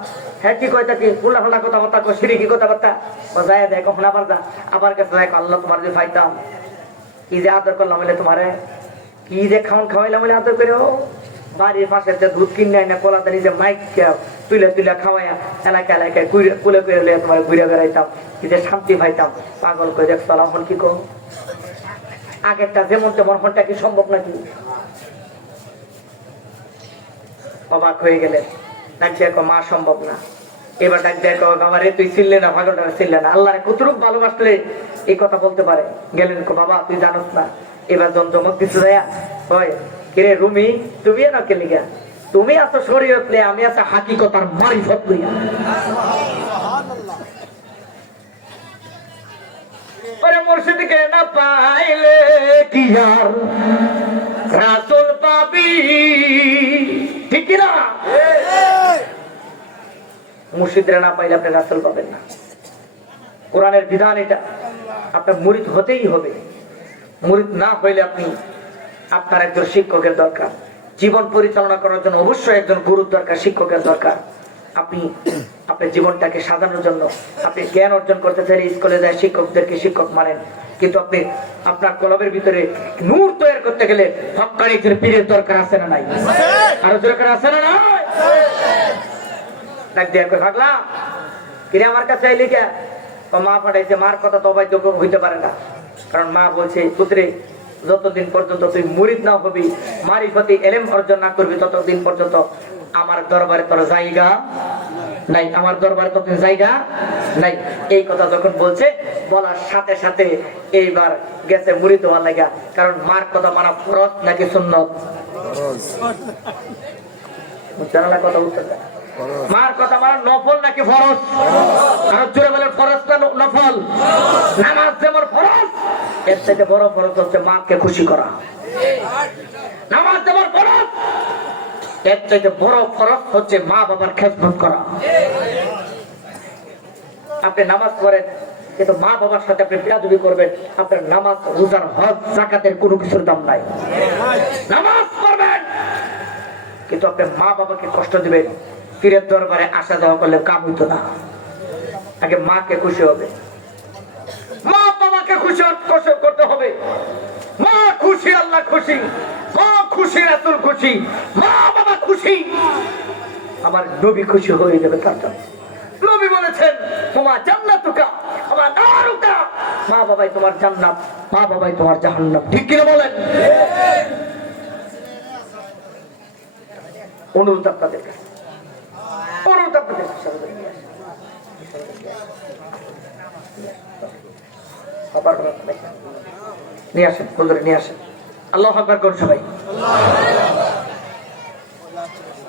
হ্যাঁ কি কইতা কি উল্লা ফাল্লা কথাবার্তা কো সিঁড়ি কথাবার্তা ও যায় দেখ কখন আবার যা আবার কাছে যাই আল্লাহ তোমার যে পাইতাম, কি যে আদর করলাম বলে তোমারে, কি যে খাওয়ান খাওয়াইলাম বলে আদর করে, বাড়ির পাশে দুধ কিনে না কলাতে নিজে মাইক তুলে খাওয়াইয়া এলাকা এলাকায় কুলে কুলে তোমার ঘুরে বেড়াইতাম, কি যে শান্তি পাইতাম। পাগল করে দেখ চলাম কি কো আগেরটা যেমন তেমন হনটা কি সম্ভব নাকি? অবাক হয়ে গেলেন, ডাক দেখো মা সম্ভব না। এবার ডাক দেখো বাবা রে তুই ছিললে না, পাগলটা ছিললে না, আল্লাহ কতটুক ভালোবাসলে এই কথা বলতে পারে। গেলেন কো বাবা তুই জানোস না। এবার জমজমক কিছু দেয়া হয় কিরে রুমি তুমি না কে লিগা, তুমি আছো শরীয়ত লে, আমি আছি হাকিকতার মারিফত লইয়া। ওরে মুর্শিদকে না পাইলে কি আর রাসূল পাবি, ঠিক কি না? মুর্শিদরে না পাইলে আপনি রাসূল পাবেন না। কোরআনের বিধান এটা, আপনার মুরিদ হতেই হবে। মুরিদ না হইলে আপনি, আপনার একজন শিক্ষকের দরকার। জীবন পরিচালনা করার জন্য অবশ্যই একজন গুরুর দরকার, শিক্ষকের দরকার। আপনি আপনার জীবনটাকে সাজানোর জন্য, আপনি জ্ঞান অর্জন করতে চাইলে স্কুলে যায় শিক্ষকদেরকে শিক্ষক মানেন, কিন্তু আপনি আপনার কলমের ভিতরে নূর তৈরি করতে গেলে হক্কানি পীরের দরকার আছে না নাই? আরো দরকার আছে না নাই? ডাক দিয়া কই ভাগলা কিরে আমার কাছে আইলি কে? মা পাঠাইছে, মার কথা তো অবাধ্য হইতে পারে না। কারণ মা বলছে, পুত্রে যতদিন পর্যন্ত তুই মুরিদ না হবি, মারিফতি ইলম অর্জন না করবি, ততদিন পর্যন্ত আমার দরবারে তোর জায়গা নাই, আমার দরবারে তোর জায়গা নাই। এই কথা যখন বলছে, বলার সাথে সাথে এইবার গেছে মুরিদ হওয়ার লাগা। কারণ মার কথা মানা ফরজ নাকি সুন্নত? জানালা কথা বলতে চায়, মার কথা মানা নফল নাকি ফরজ? আর জোরে বলে ফরজ না নফল? নামাজ যেমন ফরজ, এর থেকে বড় ফরজ হচ্ছে মাকে খুশি করা। নামাজ যেমন ফরজ, এর থেকে বড় ফরজ হচ্ছে মা বাবার খেদমত করা। আপনি নামাজ পড়েন, কিন্তু মা বাবার সাথে আপনি বেয়াদবি করবেন, আপনার নামাজ, রোজার, হজ, যাকাতের কোনো কিছুর দাম নাই। নামাজ পড়বেন, কিন্তু আপনি মা বাবাকে কষ্ট দিবেন, পীরের দরবারে আসা যাওয়া করলে কাম হইতো না। আগে মাকে খুশি হবে, মা বাবাকে খুশি করতে হবে। মা খুশি, আল্লাহ খুশি, মা খুশি, রাসূল খুশি, মা বাবা খুশি, আমার নবী খুশি হয়ে যাবে। তার জন্য নবী বলেছেন, তোমার জান্নাতুকা ওয়া নারুকা, মা বাবাই তোমার জান্নাত, মা বাবাই তোমার জাহান্নাম। ঠিক কি না বলেন? অনুরোধ আপনাদের কাছে, অনুরোধ আপনাদের কাছে, নিয়ে আসেন, বন্ধুরা নিয়ে আসেন। আল্লাহু আকবার করুন সবাই।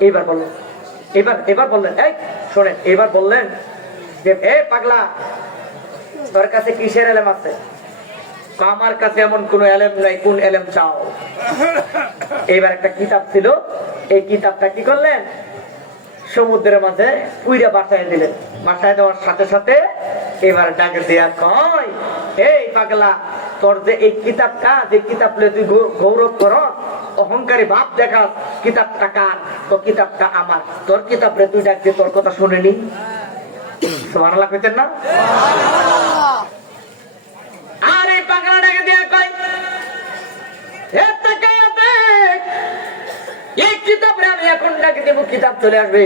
এইবার বললেন, এবার বললেন, এই শোনেন, এবার বললেন যে এ পাগলা, তোর কাছে কিসের এলেম আছে? আমার কাছে এমন কোন এলেম নাই, কোন এলেম চাও? এইবার একটা কিতাব ছিল, এই কিতাবটা কি করলেন? সমুদ্রের মাঝে পুইরা বাসায় দিলেন। বাসায় দেওয়ার সাথে সাথে এবার ডাকে দেয়া কয়, এই পাগলা, তোর যে এই কিতাবটা, যে কিতাব লয়ে তুই গৌরব কর, অহংকারী ভাব দেখাস, কিতাবটা কার? তো কিতাবটা আমার। তোর কিতাব রে তুই ডাক দিয়ে তোর কথা শুনেনি? সুবহানাল্লাহ কইতেন না? আর এই পাগলা ডাকে দেয়া কয়, এই কিতাব রে আমি এখন ডাকে দেব, কিতাব চলে আসবে।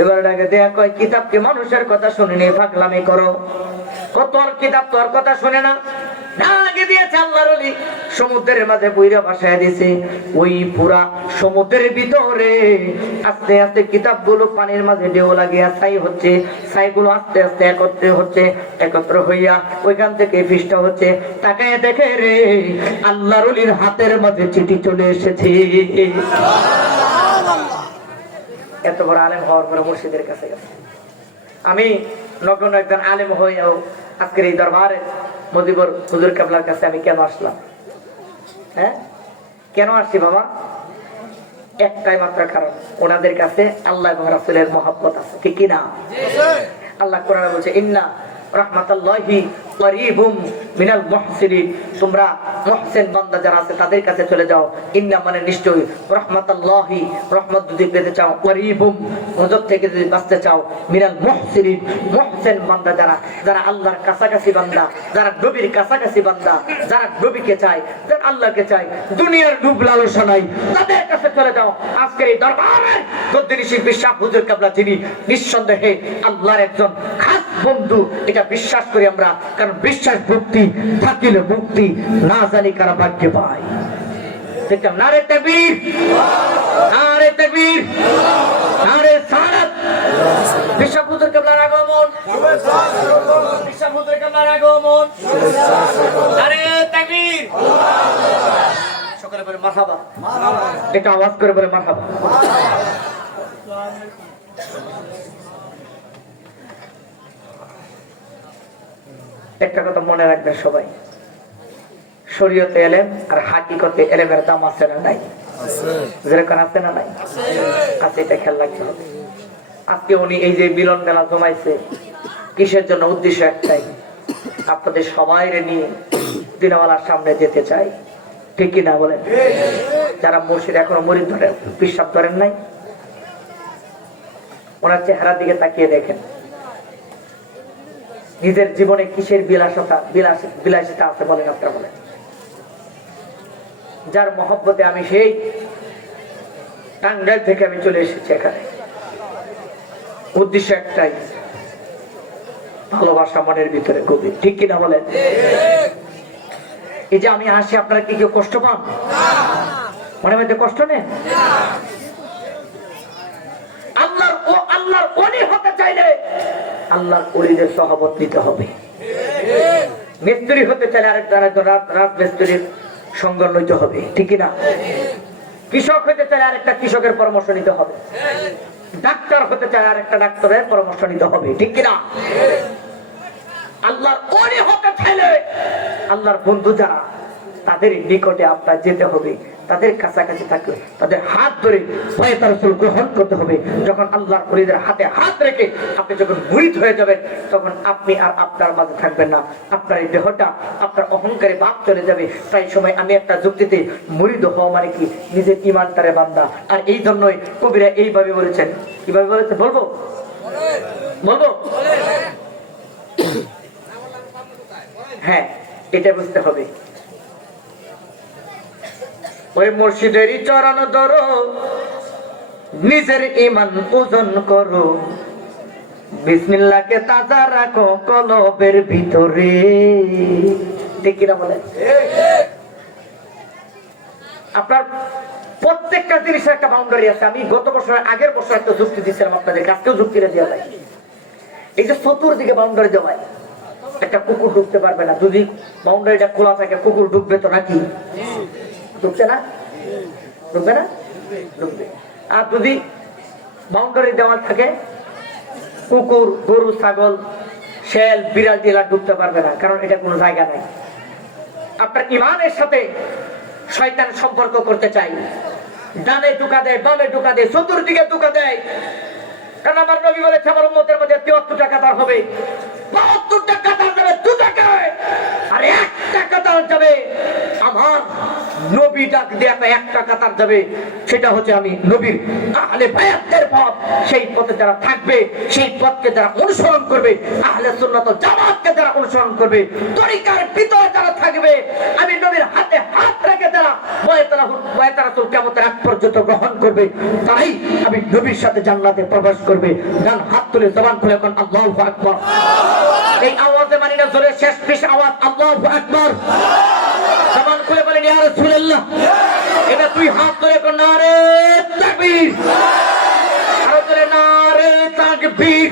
এবার ডাকে দেয়া কয়, কিতাবকে মানুষের কথা শুনেনি, পাগলামি করো। তোর কিতাব তোর কথা শুনে না। ডাকে দিয়েছে আল্লাহর ওলি, সমুদ্রের মাঝে বইরা বাসায় দিয়েছে। ওই পুরা সমুদ্রের ভিতরে আস্তে আস্তে কিতাবগুলো পানির মাঝে ঢেউ লাগিয়া ছাই হচ্ছে, ছাইগুলো আস্তে আস্তে একত্র হইয়া ওইখান থেকে পৃষ্ঠা হচ্ছে। তাকায় দেখে রে, আল্লাহর ওলির হাতের মাঝে চিঠি চলে এসেছে। এত বড় আলেম হওয়ার পরে মুর্শিদের কাছে গেছে। আমি নগণ্য একজন আলেম হয়েও আজকের এই দরবারে মজিবর হুজুর কেবলার কাছে আমি কেন আসলাম? হ্যাঁ, কেন আসছি বাবা? একটাই মাত্র কারণ, ওনাদের কাছে আল্লাহ এবং রাসূলের মহব্বত আছে, ঠিক কি না? আল্লাহ কোরআনে বলছে, ইন্না রাহমাতাল্লাহি করিবুম মিনাল মুহসিনিন, তোমরা মুহসিন বান্দা যারা আছে তাদের কাছে চলে যাও। ইন্না মানে নিশ্চয়ই, রাহমাতাল্লাহি রহমত যদি পেতে চাও, করিবুম গজব থেকে যদি বাঁচতে চাও, মিনাল মুহসিনিন মুহসিন বান্দা যারা, যারা আল্লাহর কাছাকাছি বান্দা, যারা নবীর কাছাকাছি বান্দা, যারা নবীকে চায়, যারা আল্লাহকে চায়, দুনিয়ার ডুব লালসা নাই, তাদের কাছে চলে যাও। আজকের এই দরবারে গদ্দারি শিল্পী শাহ হুজুর কেবলা, যিনি নিঃসন্দেহে আল্লাহর একজন খাস বন্ধু, এটা বিশ্বাস করি আমরা। কারণ বিশ্বাস ভক্তি থাকিলে মুক্তি, না জানি কারা ভাগ্যে পায়। দেখলাম নারে তাকবীর, নারে তাকবীর, নারে সালাত। বিশ্বাস হুজুর কেবলার আগমন, বিশ্বাস হুজুর কেবলার আগমন, নারে তাকবীর। সকলে বলে মারহাবা, একটা আওয়াজ করে বলে মারহাবা। একটা কথা মনে রাখবেন সবাই, শরীয়তে এলেম আর হাকিকতে এলেমের দাম আছে না নাই? যেরকম আছে না নাই? আছে, এটা খেয়াল রাখতে হবে। আজকে উনি এই যে মিলন মেলা জমাইছে কিসের জন্য? উদ্দেশ্য একটাই, আপনাদের সবাই নিয়ে দিনওয়ালার সামনে যেতে চাই, ঠিক কিনা বলেন? যারা মুর্শিদ এখনো মুরিদ ধরেন, পিসাব ধরেন নাই, ওনার চেহারার দিকে তাকিয়ে দেখেন, নিজের জীবনে কিসের বিলাসিতা আছে বলেন? আপনারা বলেন। যার মহব্বতে আমি সেই টাঙ্গাইল থেকে আমি চলে এসেছি এখানে, উদ্দেশ্য একটাই, ভালোবাসা মনের ভিতরে গভীর, ঠিক কিনা বলেন? এই যে আমি আসি, আপনারা কি কেউ কষ্ট পান? মনের মধ্যে কষ্ট নেই? আল্লাহর ওলি হতে চাইলে আল্লাহর ওলিদের সহবত নিতে হবে। মিস্ত্রি হতে চাইলে আরেকজন রাজমিস্ত্রির সঙ্গ নিতে হবে, ঠিক না? কৃষক হতে চাইলে আরেকটা কৃষকের পরামর্শ নিতে হবে। ডাক্তার হতে চাইলে আরেকটা ডাক্তারের পরামর্শ নিতে হবে, ঠিক কিনা? আল্লাহর ওলি হতে চাইলে আল্লাহর বন্ধু যারা, তাদের নিকটে আপনার যেতে হবে, তাদের কাছাকাছি থাকবে, তাদের হাত ধরে বায়াতুর রাসূল গ্রহণ করতে হবে। যখন আল্লাহর ওলিদের হাতে হাত রেখে আপনি যখন মুরিদ হয়ে যাবেন, তখন আপনি আর আপনার মাঝে থাকবেন না, আপনার এই দেহটা, আপনার অহংকারে বাপ চলে যাবে। তাই সময় আমি একটা যুক্তিতে, মুরিদ হওয়া মানে কি? নিজের ইমানদারে বান্দা। আর এই জন্যই কবিরা এইভাবে বলেছেন। কিভাবে বলেছেন বলবো? হ্যাঁ, এটা বুঝতে হবে। ওই মুর্শিদেরই চরণ ধরো, নিজের ঈমান ওজন করো, বিসমিল্লাহকে তাজা রাখো কলবের ভিতরে, ঠিক কিনা বলেন? আপনার প্রত্যেকটা জিনিসের একটা বাউন্ডারি আছে। আমি গত বছর, আগের বছর একটা যুক্তি দিচ্ছিলাম আপনাদের, আজকেও যুক্তিটা দেওয়া যায়। এই যে চতুর্দিকে বাউন্ডারি দেওয়ায়, একটা কুকুর ঢুকতে পারবে না। যদি বাউন্ডারিটা খোলা থাকে, কুকুর ঢুকবে তো নাকি? ঢুকছে না? ঢুকবে না? ঢুকবে। আর যদি বাউন্ডারি দেওয়া থাকে, কুকুর, গরু, ছাগল, শেল, বিড়াল টিলা ঢুকতে পারবে না, কারণ এটা কোনো জায়গা নাই। আপনার ইমানের সাথে শয়তান সম্পর্ক করতে চাই, ডানে ঢুকা দেয়, বামে ঢুকা দেয়, চতুর্দিকে ঢুকা দেয়। কারণ আমার নবী বলেছে, আমার উম্মতের মধ্যে 73টা কাতার হবে, 72টা কাতার যাবে দুজায়গায়, আর একটা কাতার যাবে আমার নবী ডাক দিয়ে একটা কাতার যাবে, সেটা হচ্ছে আমি নবীর আহলে বায়াতের পথ। সেই পথে যারা থাকবে, সেই পথকে যারা অনুসরণ করবে, আহলে সুন্নাত ওয়াল জামাতকে যারা অনুসরণ করবে, তরিকার ভিতরে যারা থাকবে, আমি নবীর হাতে হাত রেখে যারা বায়াতুর রাসূল কিয়ামতের আগ পর্যন্ত গ্রহণ করবে, তারাই আমি নবীর সাথে জান্নাতে প্রবেশ করবে। ডান হাত তুলে জবান খুলে এখন আল্লাহু আকবার। এই আওয়াজে মানি না, জোরে শেষ পিস আওয়াজ আল্লাহু আকবার। জবান খুলে বলেন ইয়া রাসূলুল্লাহ। এটা তুই হাত ধরে কোন নারে তাকবীর, আরো জোরে নারে তাকবীর,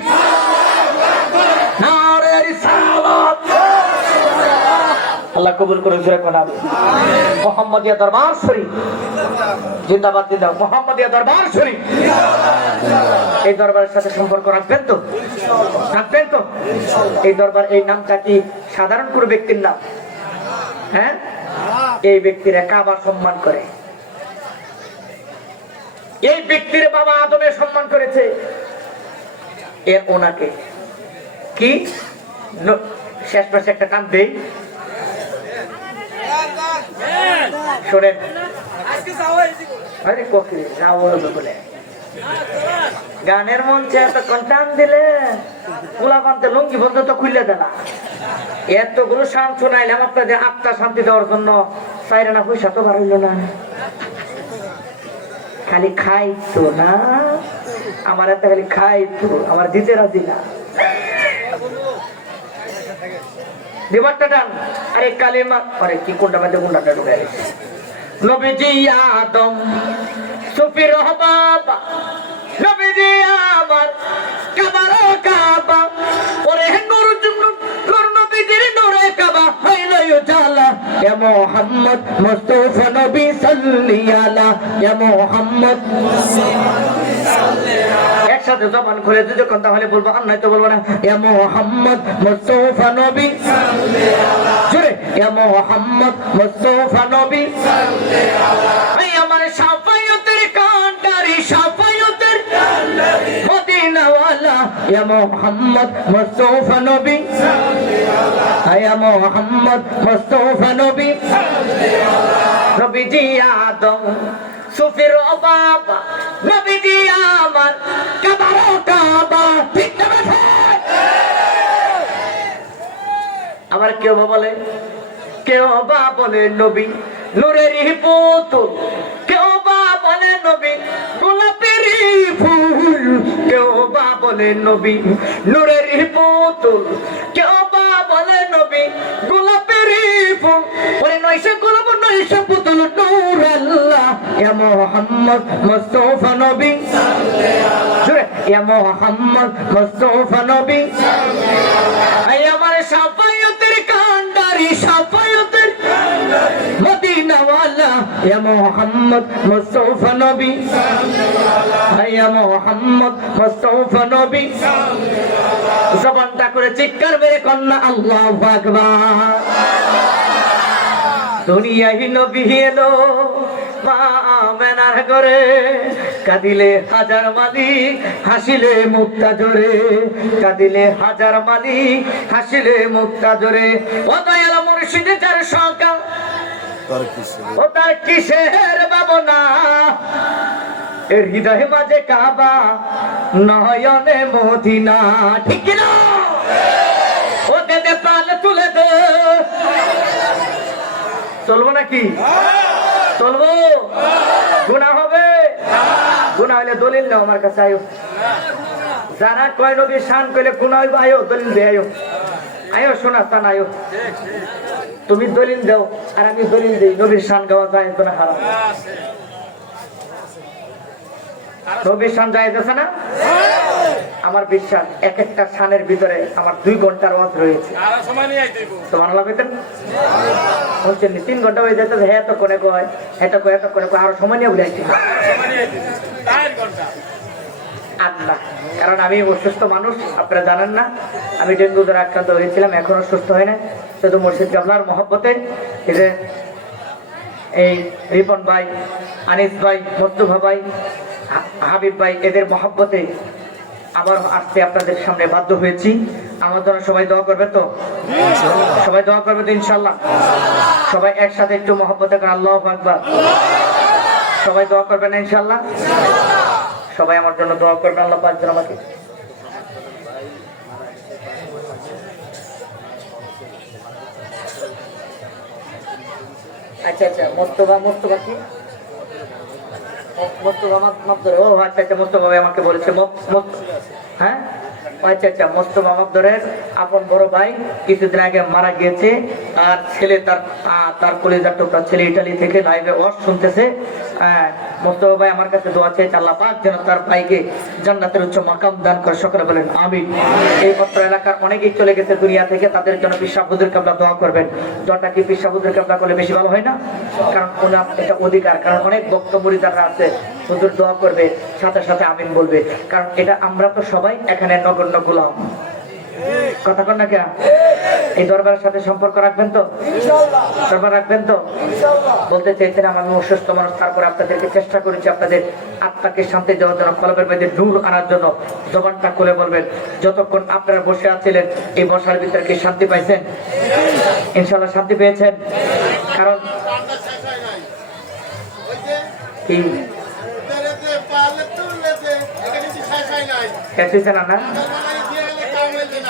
নারে রিসালাত। আল্লাহ কবুল করে জোরে কোন আমিন। মুহাম্মাদিয়া দরবার শরীফ জিন্দাবাদ, জিন্দাবাদ। মুহাম্মাদিয়া দরবার শরীফ। এই দরবারের সাথে সম্পর্ক রাখবেন তো? রাখবেন তো? এই দরবার, এই নামটা কি সাধারণ কোনো ব্যক্তির নাম? হ্যাঁ, এই ব্যক্তিরা কাবা সম্মান করে, এই ব্যক্তির বাবা আদমের সম্মান করেছে, এর ওনাকে কি শেষ মাসে একটা কাম দেই, শোনেন। আরে কফি যাও বলে গানের মঞ্চে এতক্ষণ টান দিলে পোলা পান্তে লুঙ্গি পর্যন্ত খুলে দেনা, এতগুলো শান শোনাইলাম আপনাদের আত্মা শান্তি দেওয়ার জন্য, চাইরানা পয়সা তো বার হইল না, খালি খাইতো না, আমার এত খালি খাইতো, আমার দিতে রাজি না। দিবারটা টান, আরে কালিমা, আরে কি কোনটা মধ্যে কোনটা ঢুকে গেছে। নবীজি আদম সুফির বাবা, নবীজি আমার কাবার কাবা, ওরে নূর নূর নবীজির নূরে কাবা হইলো জালা। ইয়া মুহাম্মদ মুস্তাফা নবী সাল্লি আলা, ইয়া মুহাম্মদ একসাথে জবান খুলে যখন তাহলে বলবো আর নাই তো বলবো না ইয়া মুহাম্মদ মুস্তাফা নবী জোরে ইয়া মুহাম্মদ মুস্তাফা নবী এই আমার শাফায়াতের কান্ডারি শাফায়াতের কান্ডারি মদিনা ওয়ালা ইয়া মুহাম্মদ মুস্তাফা নবী ইয়া মুহাম্মদ মুস্তাফা নবী নবীজি আদম সুফির বাবা নবীজি আমার কাবারো কাবা ঠিক না আবার কেউ বলে কেউ বা বলে নবী নূরের পুতুল কেউ বা বলে নবী গোলাপের ফুল কেউ বা বলে নবী নূরের পুতুল কেউ বা বলে নবী গোলাপের ফুল ওরে নয়শো গোলাপ নয়শো পুতুল নূর আল্লাহ ইয়া মুহাম্মদ মুস্তাফা নবী জোরে ইয়া মুহাম্মদ মুস্তাফা নবী আই আমার শাফায়াতের কান্ডারি শাফায়াতের মদিনা ওয়ালা ইয়া মুহাম্মদ মুস্তাফা নবী ইয়া মুহাম্মদ মুস্তাফা নবী জবানটা করে চিৎকার মেরে কন্না আল্লাহু আকবার দুনিয়ায় নবী এলো মা আমেনার ঘরে কাঁদিলে হাজার মালিক হাসিলে মুক্তা জোরে কাঁদিলে হাজার মালিক হাসিলে মুক্তা জোরে ও দয়াল মুর্শিদে যার সকাল ও তার কিসের ভাবনা এর হৃদয় মাঝে কাবা নয়নে মদিনা ঠিক না ও দে প্রাণ তুলে দে চলবো নাকি চলবো গুনাহ হবে গুনাহ হলে দলিল নাও আমার কাছে আয়ো যারা কয় নবীর শান কইলে গুনাহ হইব আয়ো দলিল দে আয়ো আয়ো শোনা তান আয়ো তুমি দলিল দাও আর আমি দলিল দেই নবীর শান গাওয়া যায় না হারাম নবীর শান যায় আছে না আমার বিশ্বাস এক একটা শানের ভিতরে আমার 2 ঘন্টার ওয়াজ রয়েছে আর সময় নেই আইতেইব সুবহানাল্লাহ কইতেন বলছেন 3 ঘন্টা হয়ে যেতে হ্যাঁ তো কোনে কয় এটা কয় এত করে আর সময় নিয়ে বলাইছি সময় নিয়ে আইতেইব 4 ঘন্টা আল্লাহ কারণ আমি অসুস্থ মানুষ আপনারা জানেন না আমি ডেঙ্গু জ্বরে আক্রান্ত হয়েছিলাম এখনো সুস্থ হয় না শুধু মুর্শিদ কাবলার মহব্বতে এই রিপন ভাই আনিস ভাই মুস্তাফা ভাই হাবিব ভাই এদের মহব্বতে আবার আসতে আপনাদের সামনে বাধ্য হয়েছি আমার জন্য সবাই দোয়া করবে তো সবাই দোয়া করবে তো ইনশাআল্লাহ সবাই একসাথে একটু মহব্বতে করে আল্লাহু আকবার সবাই দোয়া করবেন না ইনশাআল্লাহ সবাই আমার জন্য দোয়া করবেন আল্লাহ পাক যেন আমাকে আচ্ছা আচ্ছা মোস্তফা কি মোস্তফা মাপদরে ও আচ্ছা আচ্ছা মোস্তফা ভাই আমাকে বলেছে হ্যাঁ আচ্ছা আচ্ছা মোস্তফা মাপদরের আপন বড় ভাই কিছুদিন আগে মারা গিয়েছে আর ছেলে তার কলেজার টুকরা ছেলে ইটালি থেকে লাইভে ওয়াজ শুনতেছে মোস্তফা ভাই আমার কাছে দোয়া চেয়েছে আল্লাহ পাক যেন তার ভাইকে জান্নাতের উচ্চ মাকাম দান করে সকলে বলেন আমিন এই পত্র এলাকার অনেকেই চলে গেছে দুনিয়া থেকে তাদের জন্য পীর সাহেব হুজুর কেবলা দোয়া করবেন দোয়াটা কি পীর সাহেব হুজুর কেবলা করলে বেশি ভালো হয় না কারণ ওনার এটা অধিকার কারণ অনেক ভক্ত মুরিদাররা আছে হুজুর দোয়া করবে সাথে সাথে আমিন বলবে কারণ এটা আমরা তো সবাই এখানে নগণ্য গোলাম কথা কন না কেন এই দরবারের সাথে সম্পর্ক রাখবেন তো দরবার রাখবেন তো বলতে চাইছিলাম আমি অসুস্থ মানুষ তারপরে আপনাদেরকে চেষ্টা করেছি আপনাদের আত্মাকে শান্তি দেওয়ার জন্য কলবের মধ্যে নূর আনার জন্য জবানটা খুলে বলবেন যতক্ষণ আপনারা বসে আছিলেন এই বসার ভিতরে কি শান্তি পাইছেন ইনশাআল্লাহ শান্তি পেয়েছেন কারণ কি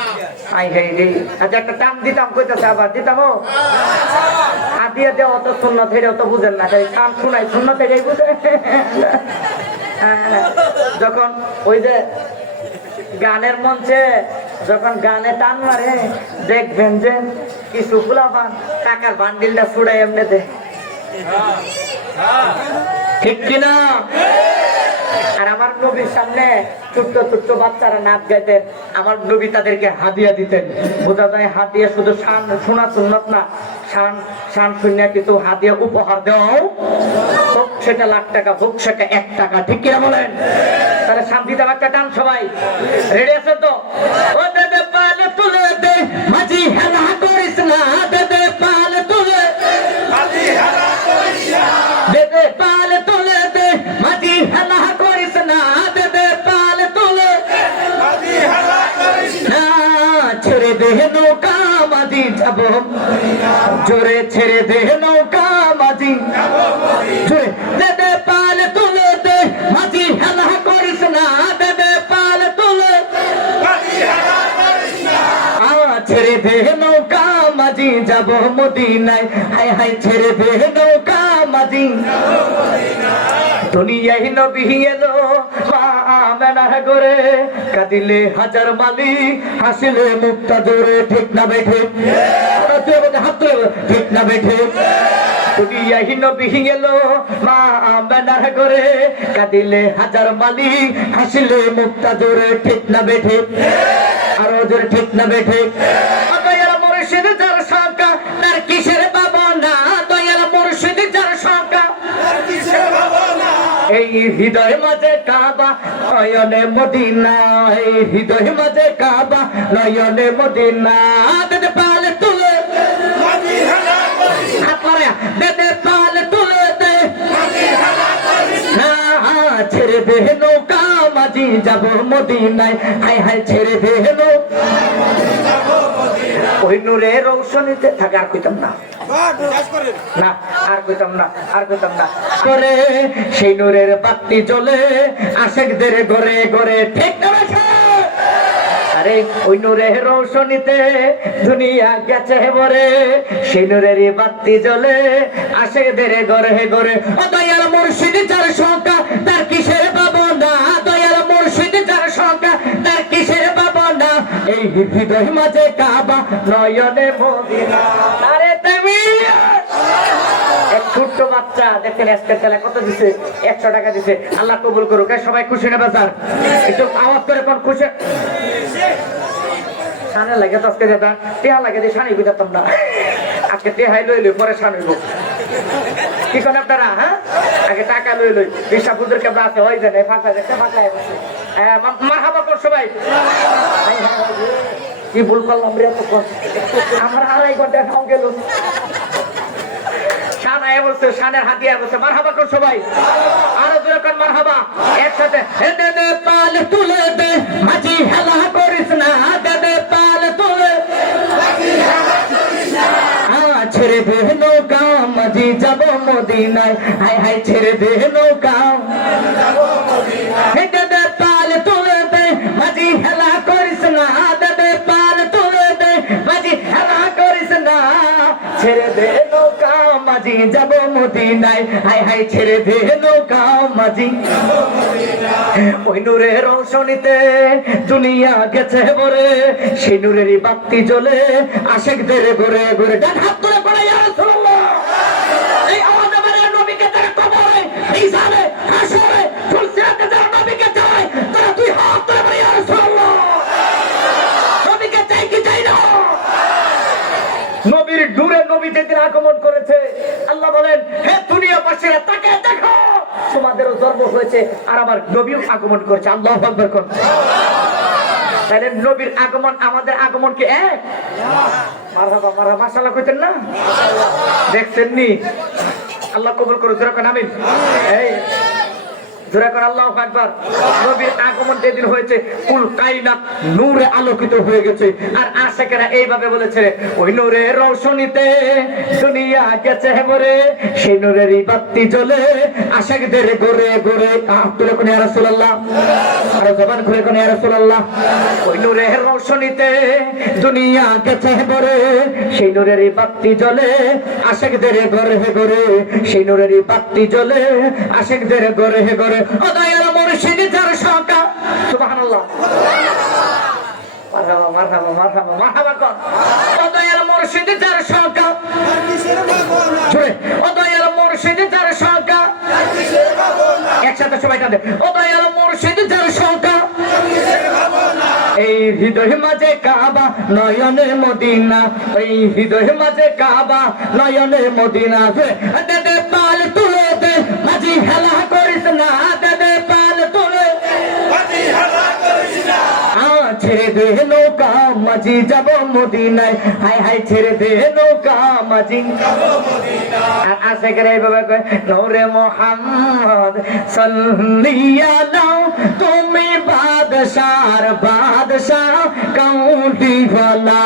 না একটা টান দিতাম কইতাছে আবার দিতাম দিয়ে দেওয়া অত সুন্নত হেরে অত বুঝেন না টান শুনাই সুন্নত হেরে বুঝে যখন ওই যে গানের মঞ্চে যখন গানে টান মারে দেখবেন যে কিছু ফুলাফান টাকার বান্ডিলটা ছুড়াই এমনি দে ঠিক কিনা আর আমার নবীর সামনে ছোট্ট ছোট্ট বাচ্চারা নাচ গাইতেন আমার নবী তাদেরকে হাদিয়া দিতেন বোঝা যায় হাদিয়া শুধু শোনা সুন্নত না শান শূন্য কিছু হাদিয়া উপহার দেওয়াও সেটা লাখ টাকা, হোক সেটা 1 টাকা, ঠিক কিনা বলেন? তাহলে শান্তিতে একটা টান সবাই, রেডি আছে তো? ও দেদে পাল তুলে দে মাঝি হেলা করিস না, দেদে পাল তুলে মাঝি হেলা করিস না, দেদে পাল তুলে দে মাঝি হেলা করিস না, দেদে পাল তুলে মাঝি হেলা করিস না, ছেড়ে দে নৌকা মাঝি যাব মদিনা, জোরে ছেড়ে দে নৌকা মাঝি যাব মদিনা, জোরে দেদে পাল তুলে দে মাঝি হেলা করিস না, দেদে পাল তুলে মাঝি হেলা করিস না, ছেড়ে দে নৌকা মাঝি যাব মদিনায়, হায় হায় ছেড়ে দে নৌকা মাঝি যাব মদিনায়। দুনিয়ায় নবী এলো মা আমেনা করে, কাঁদিলে হাজার মালি হাসিলে মুক্তা জোরে, ঠিক না বেঠে? হাত তুলে, ঠিক না বেঠে? দুনিয়ায় নবী এলো মা আমেনা করে, কাঁদিলে হাজার মালি হাসিলে মুক্তা জোরে, ঠিক না বেঠে? আরো জোরে, ঠিক না বেঠে? দয়াল মুর্শিদ যার শাখা তার কিসের ভাবনা, দয়াল মুর্শিদ যার শাখা তার কিসের ভাবনা, এই হৃদয় মাঝে কাবা নয়নে মদিনা, এই হৃদয় মাঝে কাবা নয়নে মদিনা, দেদে পাল তুলে মাঝি হেলা করিস না, দেদে পাল তুলে দে মাঝি হেলা করিস না, ছেড়ে দে নৌকা মাঝি যাব মদিনায়, হায় হায় ছেড়ে দে নৌকা মাঝি যাব মদিনায়। ওই নূরে রৌশনীতে থাকে, আর কইতাম না, না আর কইতাম না, আর কইতাম না করে, সেই নূরের বাতি জ্বলে আশেকদের ঘরে ঘরে, ঠিক না? আরে ওই নূরের রৌশনীতে দুনিয়া গেছে ভরে, সেই নূরের বাতি জ্বলে আশেকদের ঘরে ঘরে, ও দয়াল মুর্শিদ যার সংখ্যা তার কিসের ভাবনা, দয়াল মুর্শিদ যার সংখ্যা তার কিসের ভাবনা, এই হৃদয় মাঝে কাবা নয়নে মদিনা। আরে তুমি এক ছোট্ট বাচ্চা দেখেন আজকের তেলে কত দিছে, 100 টাকা দিছে, আল্লাহ কবুল করুক। সবাই খুশি না বাজার? একটু আওয়াজ করে কোন খুশি? সানে লাগে তো আজকে যেটা টেহা লাগে দিয়ে সানি বুঝাতাম না, আজকে টেহাই লই লই পরে সানিব, কি কোন আপনারা? হ্যাঁ, আগে টাকা লই লই, বিশা ফুজুর কেবলা আছে ওই জানে ফাঁকা দেখতে ফাঁকা বসে, মারহাবা কর সবাই। কি ভুল করলাম রে, আমার 2.5 ঘন্টা খাও গেল, শানায় বলছে, শানের হাতিয়া বলছে, মারহাবা কর সবাই, আরো দুই রকম মারহাবা একসাথে। দেদে পাল তুলে দে মাঝি হেলা করিস না, দেদে পাল তুলে মাঝি হেলা করিস না, ছেড়ে দে নৌকা মাঝি যাব মদিনায়, হায় হায় ছেড়ে দে নৌকা যাব মদিনায়, দেদে পাল তুলে দে মাঝি হেলা করিস না, দেদে পাল তুলে দে মাঝি হেলা করিস না, ছেড়ে দে নৌকা মাঝি যাব মদিনায়, হায় হায় ছেড়ে দে নৌকা মাঝি যাব মদিনায়। ওই নূরের রৌশনীতে দুনিয়া গেছে ভরে, সেই নূরেরই বাতি জ্বলে আশেকদের ঘরে ঘরে, ডান হাত তুলে পড়ে ইয়া রাসূলুল্লাহ, এই আওয়াজ আমারে নবীকে তারা কবরে মিজানে হাসরে ফুলসিরাতে যারা নবীকে চায়, তারা দুই হাত তুলে পড়ে ইয়া রাসূলুল্লাহ, নবীকে চাই কি চাই না? নবীর নূরে নবী যেদিন আগমন করেছে, আল্লাহ বলেন, হে দুনিয়াবাসীরা তাকে দেখো, তোমাদেরও জন্ম হয়েছে আর আমার নবীও আগমন করেছে। আল্লাহু আকবার কোন? তাহলে নবীর আগমন আমাদের আগমন কি এক? মারহাবা মারহাবা মাশাআল্লাহ কইতেন না? দেখছেন নি? আল্লাহ কবুল করুক, জোরে কোন আমিন। এই জোরে কোন আল্লাহু আকবার। নবীর আগমন যেদিন হয়েছে কুল কায়নাত নূরে আলোকিত হয়ে গেছে, আর আশিকেরা এইভাবে বলেছে, ওই নূরের রৌশনীতে দুনিয়া গেছে ভরে, সেই নূরেরই বাতি জ্বলে আশিকদের ঘরে ঘরে, তুলে কোন ইয়া রাসূলুল্লাহ, আর জবান খুলে কোন ইয়া রাসূলুল্লাহ। ওই নূরের রৌশনীতে দুনিয়া গেছে ভরে, সেই নূরেরই বাতি জ্বলে আশিকদের ঘরে ঘরে, সেই নূরেরই বাতি জ্বলে আশিকদের ঘরে ঘরে, ও দয়াল মুর্শিদ যার শাখা, সুবহানাল্লাহ, মারহাবা মারহাবা মারহাবা মারহাবা কোন? ও দয়াল মুর্শিদ যার শাখা তার কিসের ভাবনা, জোরে, ও দয়াল মুর্শিদ যার শাখা তার কিসের ভাবনা, একসাথে সবাই কাঁদে, ও দয়াল মুর্শিদ যার শাখা তার কিসের ভাবনা, এই হৃদয় মাঝে কাবা নয়নে মদিনা, এই হৃদয় মাঝে কাবা নয়নে মদিনা, দেদে পাল তুলে দে মাঝি হেলা করিস না দাদে পাল তোলে ছেড়ে দে নৌকা মাঝি যাব মদিনায় হাই হাই ছেড়ে দে নৌকা মাঝি আর আসে করে এইভাবে নূরে মুহাম্মদ সাল্লিয়াল্লাহু তুমি বাদশাহ কাউন্টিওয়ালা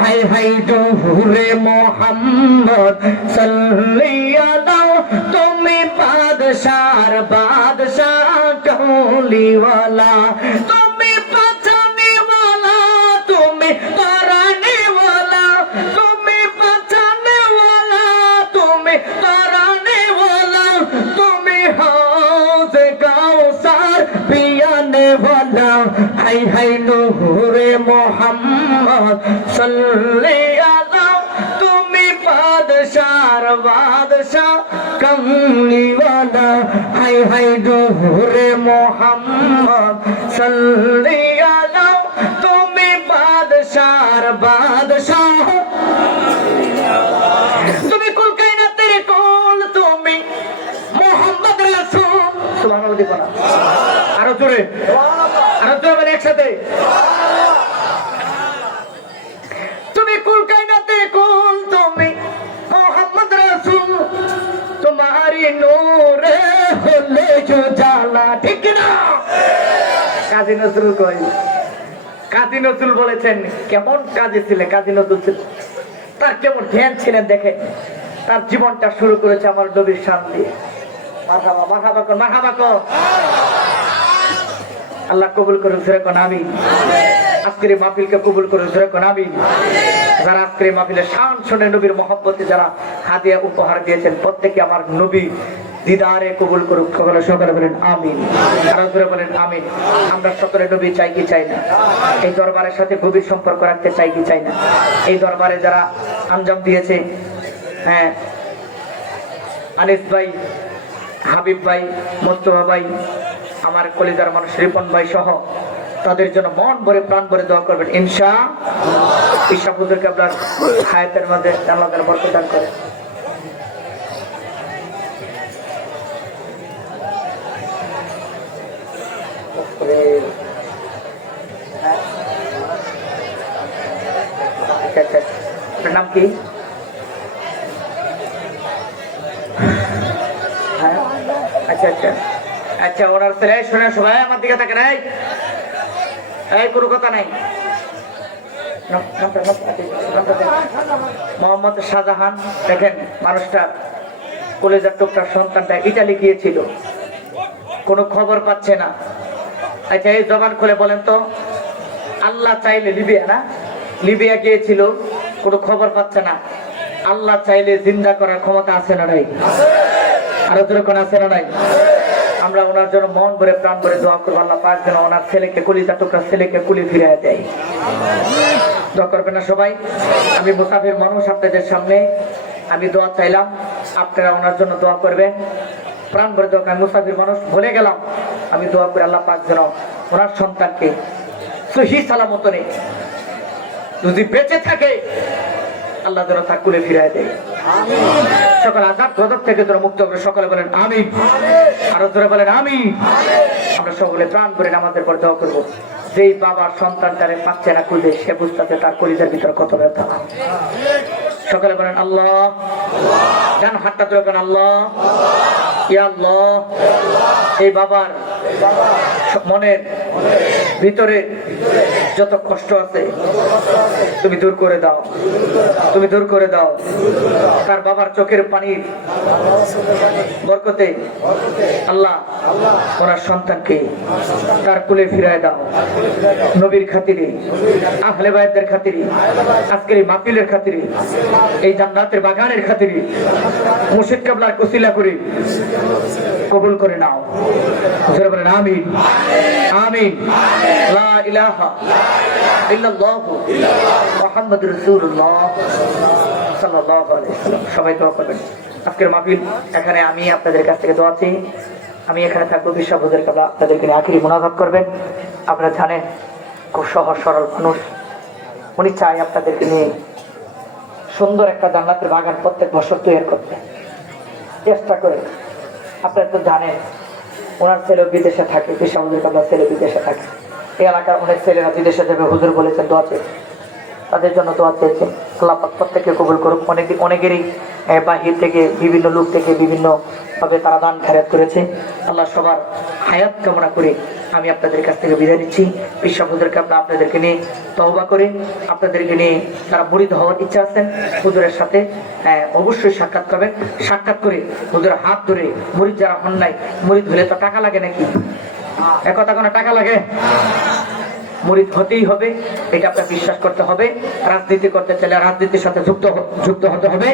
হাই হাই নূরে মুহাম্মদ সাল্লিয়াল্লাহু তুমি বাদশাহ কাউন্টিওয়ালা তুমি হাই হাই নূরে মুহাম্মদ সাল্লিয়াল্লাহু তুমি বাদশাহ কামলিওয়ালা হাই হাই নূরে মুহাম্মদ সাল্লিয়াল্লাহু তুমি বাদশাহ তুমি কুল কায়নাতের কুল তুমি মুহাম্মদ রাসূল সুবহানাল্লাহ দিবা না আরো জোরে একসাথে তুমি কুল কায়নাতে কুল তুমি মুহাম্মদ রাসূল তোমারি নূরে হলে উজালা ঠিক না কাজী নজরুল কই কাজী নজরুল বলেছেন কেমন কাজী ছিলেন কাজী নজরুল ছিলেন তার কেমন ধ্যান ছিলেন দেখেন তার জীবনটা শুরু করেছে আমার নবীর শান দিয়ে মারহাবা কর আল্লাহ কবুল করুন যেরকম আমিন আজকের এই মাহফিলকে কবুল করুন যেরকম আমিন যারা আজকের এই মাহফিলের শান শুনে নবীর মহব্বতে যারা হাদিয়া উপহার দিয়েছেন প্রত্যেকে আমার নবী দিদারে কবুল করুক সকলে বলেন আমিন আরো জোরে বলেন আমিন আমরা সকলে নবী চাই কি চাই না এই দরবারের সাথে গভীর সম্পর্ক রাখতে চাই কি চাই না এই দরবারে যারা আঞ্জাম দিয়েছে হ্যাঁ আনিস ভাই হাবিব ভাই মোস্তফা ভাই আমার কলিজার মানুষ রিপন ভাই সহ তাদের জন্য মন ভরে প্রাণ ভরে দোয়া করবেন ইনশাআল্লাহ ঈশা হুজুরকে আপনার হায়াতের মধ্যে আমাদের বরকত দান করেন আপনার নাম কি হ্যাঁ আচ্ছা আচ্ছা আচ্ছা ওনার ছেলে শুনে সবাই আমার দিকে থাকে নাই এই কোনো কথা নাই মোহাম্মদ শাহজাহান দেখেন মানুষটা কলেজের টুকটার সন্তানটা ইটালি গিয়েছিল কোনো খবর পাচ্ছে না আচ্ছা এই জবান খুলে বলেন তো আল্লাহ চাইলে লিবিয়া গিয়েছিল কোনো খবর পাচ্ছে না আল্লাহ চাইলে জিন্দা করার ক্ষমতা আছে না নাই আরো যেরকম আছে না নাই আমরা ওনার জন্য মন ভরে প্রাণ ভরে দোয়া করবো আল্লাহ পাক যেন ওনার ছেলেকে কলিজা টুকরা ছেলেকে কুলি ফিরিয়ে দেয় দোয়া করবেন না সবাই আমি মুসাফির মানুষ আপনাদের সামনে আমি দোয়া চাইলাম আপনারা ওনার জন্য দোয়া করবেন প্রাণ ভরে দোয়া আমি মুসাফির মানুষ ভুলে গেলাম আমি দোয়া করি আল্লাহ পাক যেন ওনার সন্তানকে সহি সালামত নেই যদি বেঁচে থাকে আল্লাহ যেন তার কুলে ফিরিয়ে দেয় সকল আযাব গজব থেকে যেন মুক্ত করে সকলে বলেন আমিন আরো জোরে বলেন আমিন আমরা সকলে প্রাণ করে নামাজের পর দোয়া করব যেই বাবার সন্তানটারে পাচ্ছে না খুঁজে সে বুঝতেছে তার কলিজার ভিতরে কত ব্যথা সকলে বলেন আল্লাহ ডান হাতটা তুলে বলেন আল্লাহ ইয়া আল্লাহ এই বাবার মনের ভিতরে যত কষ্ট আছে তুমি দূর করে দাও তার বাবার চোখের পানির বরকতে আল্লাহ ওনার সন্তানকে তার কুলে ফিরায় দাও নবীর খাতিরে আহলে বায়তের খাতিরে আজকের এই মাহফিলের খাতিরে এই জান্নাতের বাগানের খাতিরে মুর্শিদ কিবলার ওসিলা করে কবুল করে নাও জোরে বলেন আমিন আমিন লা ইলাহা ইল্লাল্লাহু মুহাম্মাদুর রাসূলুল্লাহ সাল্লাল্লাহু আলাইহি ওয়াসাল্লাম সবাই দোয়া করবেন আজকের মাহফিল এখানে আমি আপনাদের কাছ থেকে দোয়া চাই আমি এখানে থাকবো বিশ্ব হুজুর কিবলা আপনাদেরকে নিয়ে আখিরি মুনাজাত করবেন আপনারা জানেন খুব সহজ সরল মানুষ উনি চাই আপনাদেরকে নিয়ে সুন্দর একটা জান্নাতের বাগান প্রত্যেক বছর তৈরি করতে চেষ্টা করে আপনারা তো জানেন ওনার ছেলে বিদেশে থাকে, পেশা হুজুর কাবলার ছেলে বিদেশে থাকে। এই এলাকার অনেক ছেলেরা বিদেশে যাবে, হুজুর বলেছেন দোয়া চেয়ে, তাদের জন্য দোয়া চেয়েছে। আল্লাহ পাক প্রত্যেককে কবুল করুক। অনেকেরই বাহির থেকে বিভিন্ন লোক থেকে বিভিন্ন ভাবে তারা দান খায়রাত করেছে। আল্লাহ সবার হায়াত কামনা করে আমি আপনাদের কাছ থেকে বিদায় নিচ্ছি। পেশা হুজুরকে আপনাদেরকে নিয়ে তওবা করে আপনাদেরকে নিয়ে তারা মুরিদ হওয়ার ইচ্ছা আছেন হুজুরের সাথে, অবশ্যই সাক্ষাৎ করবেন। সাক্ষাৎ করে হুজুরের হাত ধরে মুরিদ যারা হন নাই, মুরিদ হলে তো টাকা লাগে নাকি? একথা কোনো টাকা লাগে? মুরিদ হতেই হবে, এটা আপনার বিশ্বাস করতে হবে। রাজনীতি করতে চাইলে রাজনীতির সাথে যুক্ত হতে হবে।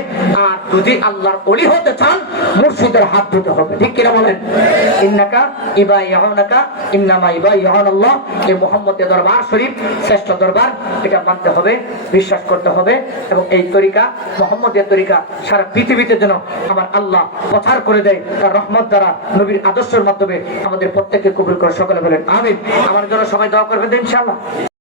আর যদি আল্লাহর ওলি হতে চান, মুর্শিদের হাত ধুতে হবে। ঠিক কিনা বলেন? ইন্নাকা ইবাইয়াহুনাকা ইন্নামা ইবাইয়াহুনাল্লাহ। এই মুহাম্মদের দরবার শরীফ শ্রেষ্ঠ দরবার, এটা মানতে হবে, বিশ্বাস করতে হবে। এবং এই তরিকা, মুহাম্মদের তরিকা সারা পৃথিবীতে যেন আমার আল্লাহ প্রচার করে দেয় তার রহমত দ্বারা, নবীর আদর্শের মাধ্যমে। আমাদের প্রত্যেককে কবুল করে সকলে বলেন আমিন। আমার জন্য সবাই দোয়া করবেন ইনশাআল্লাহ।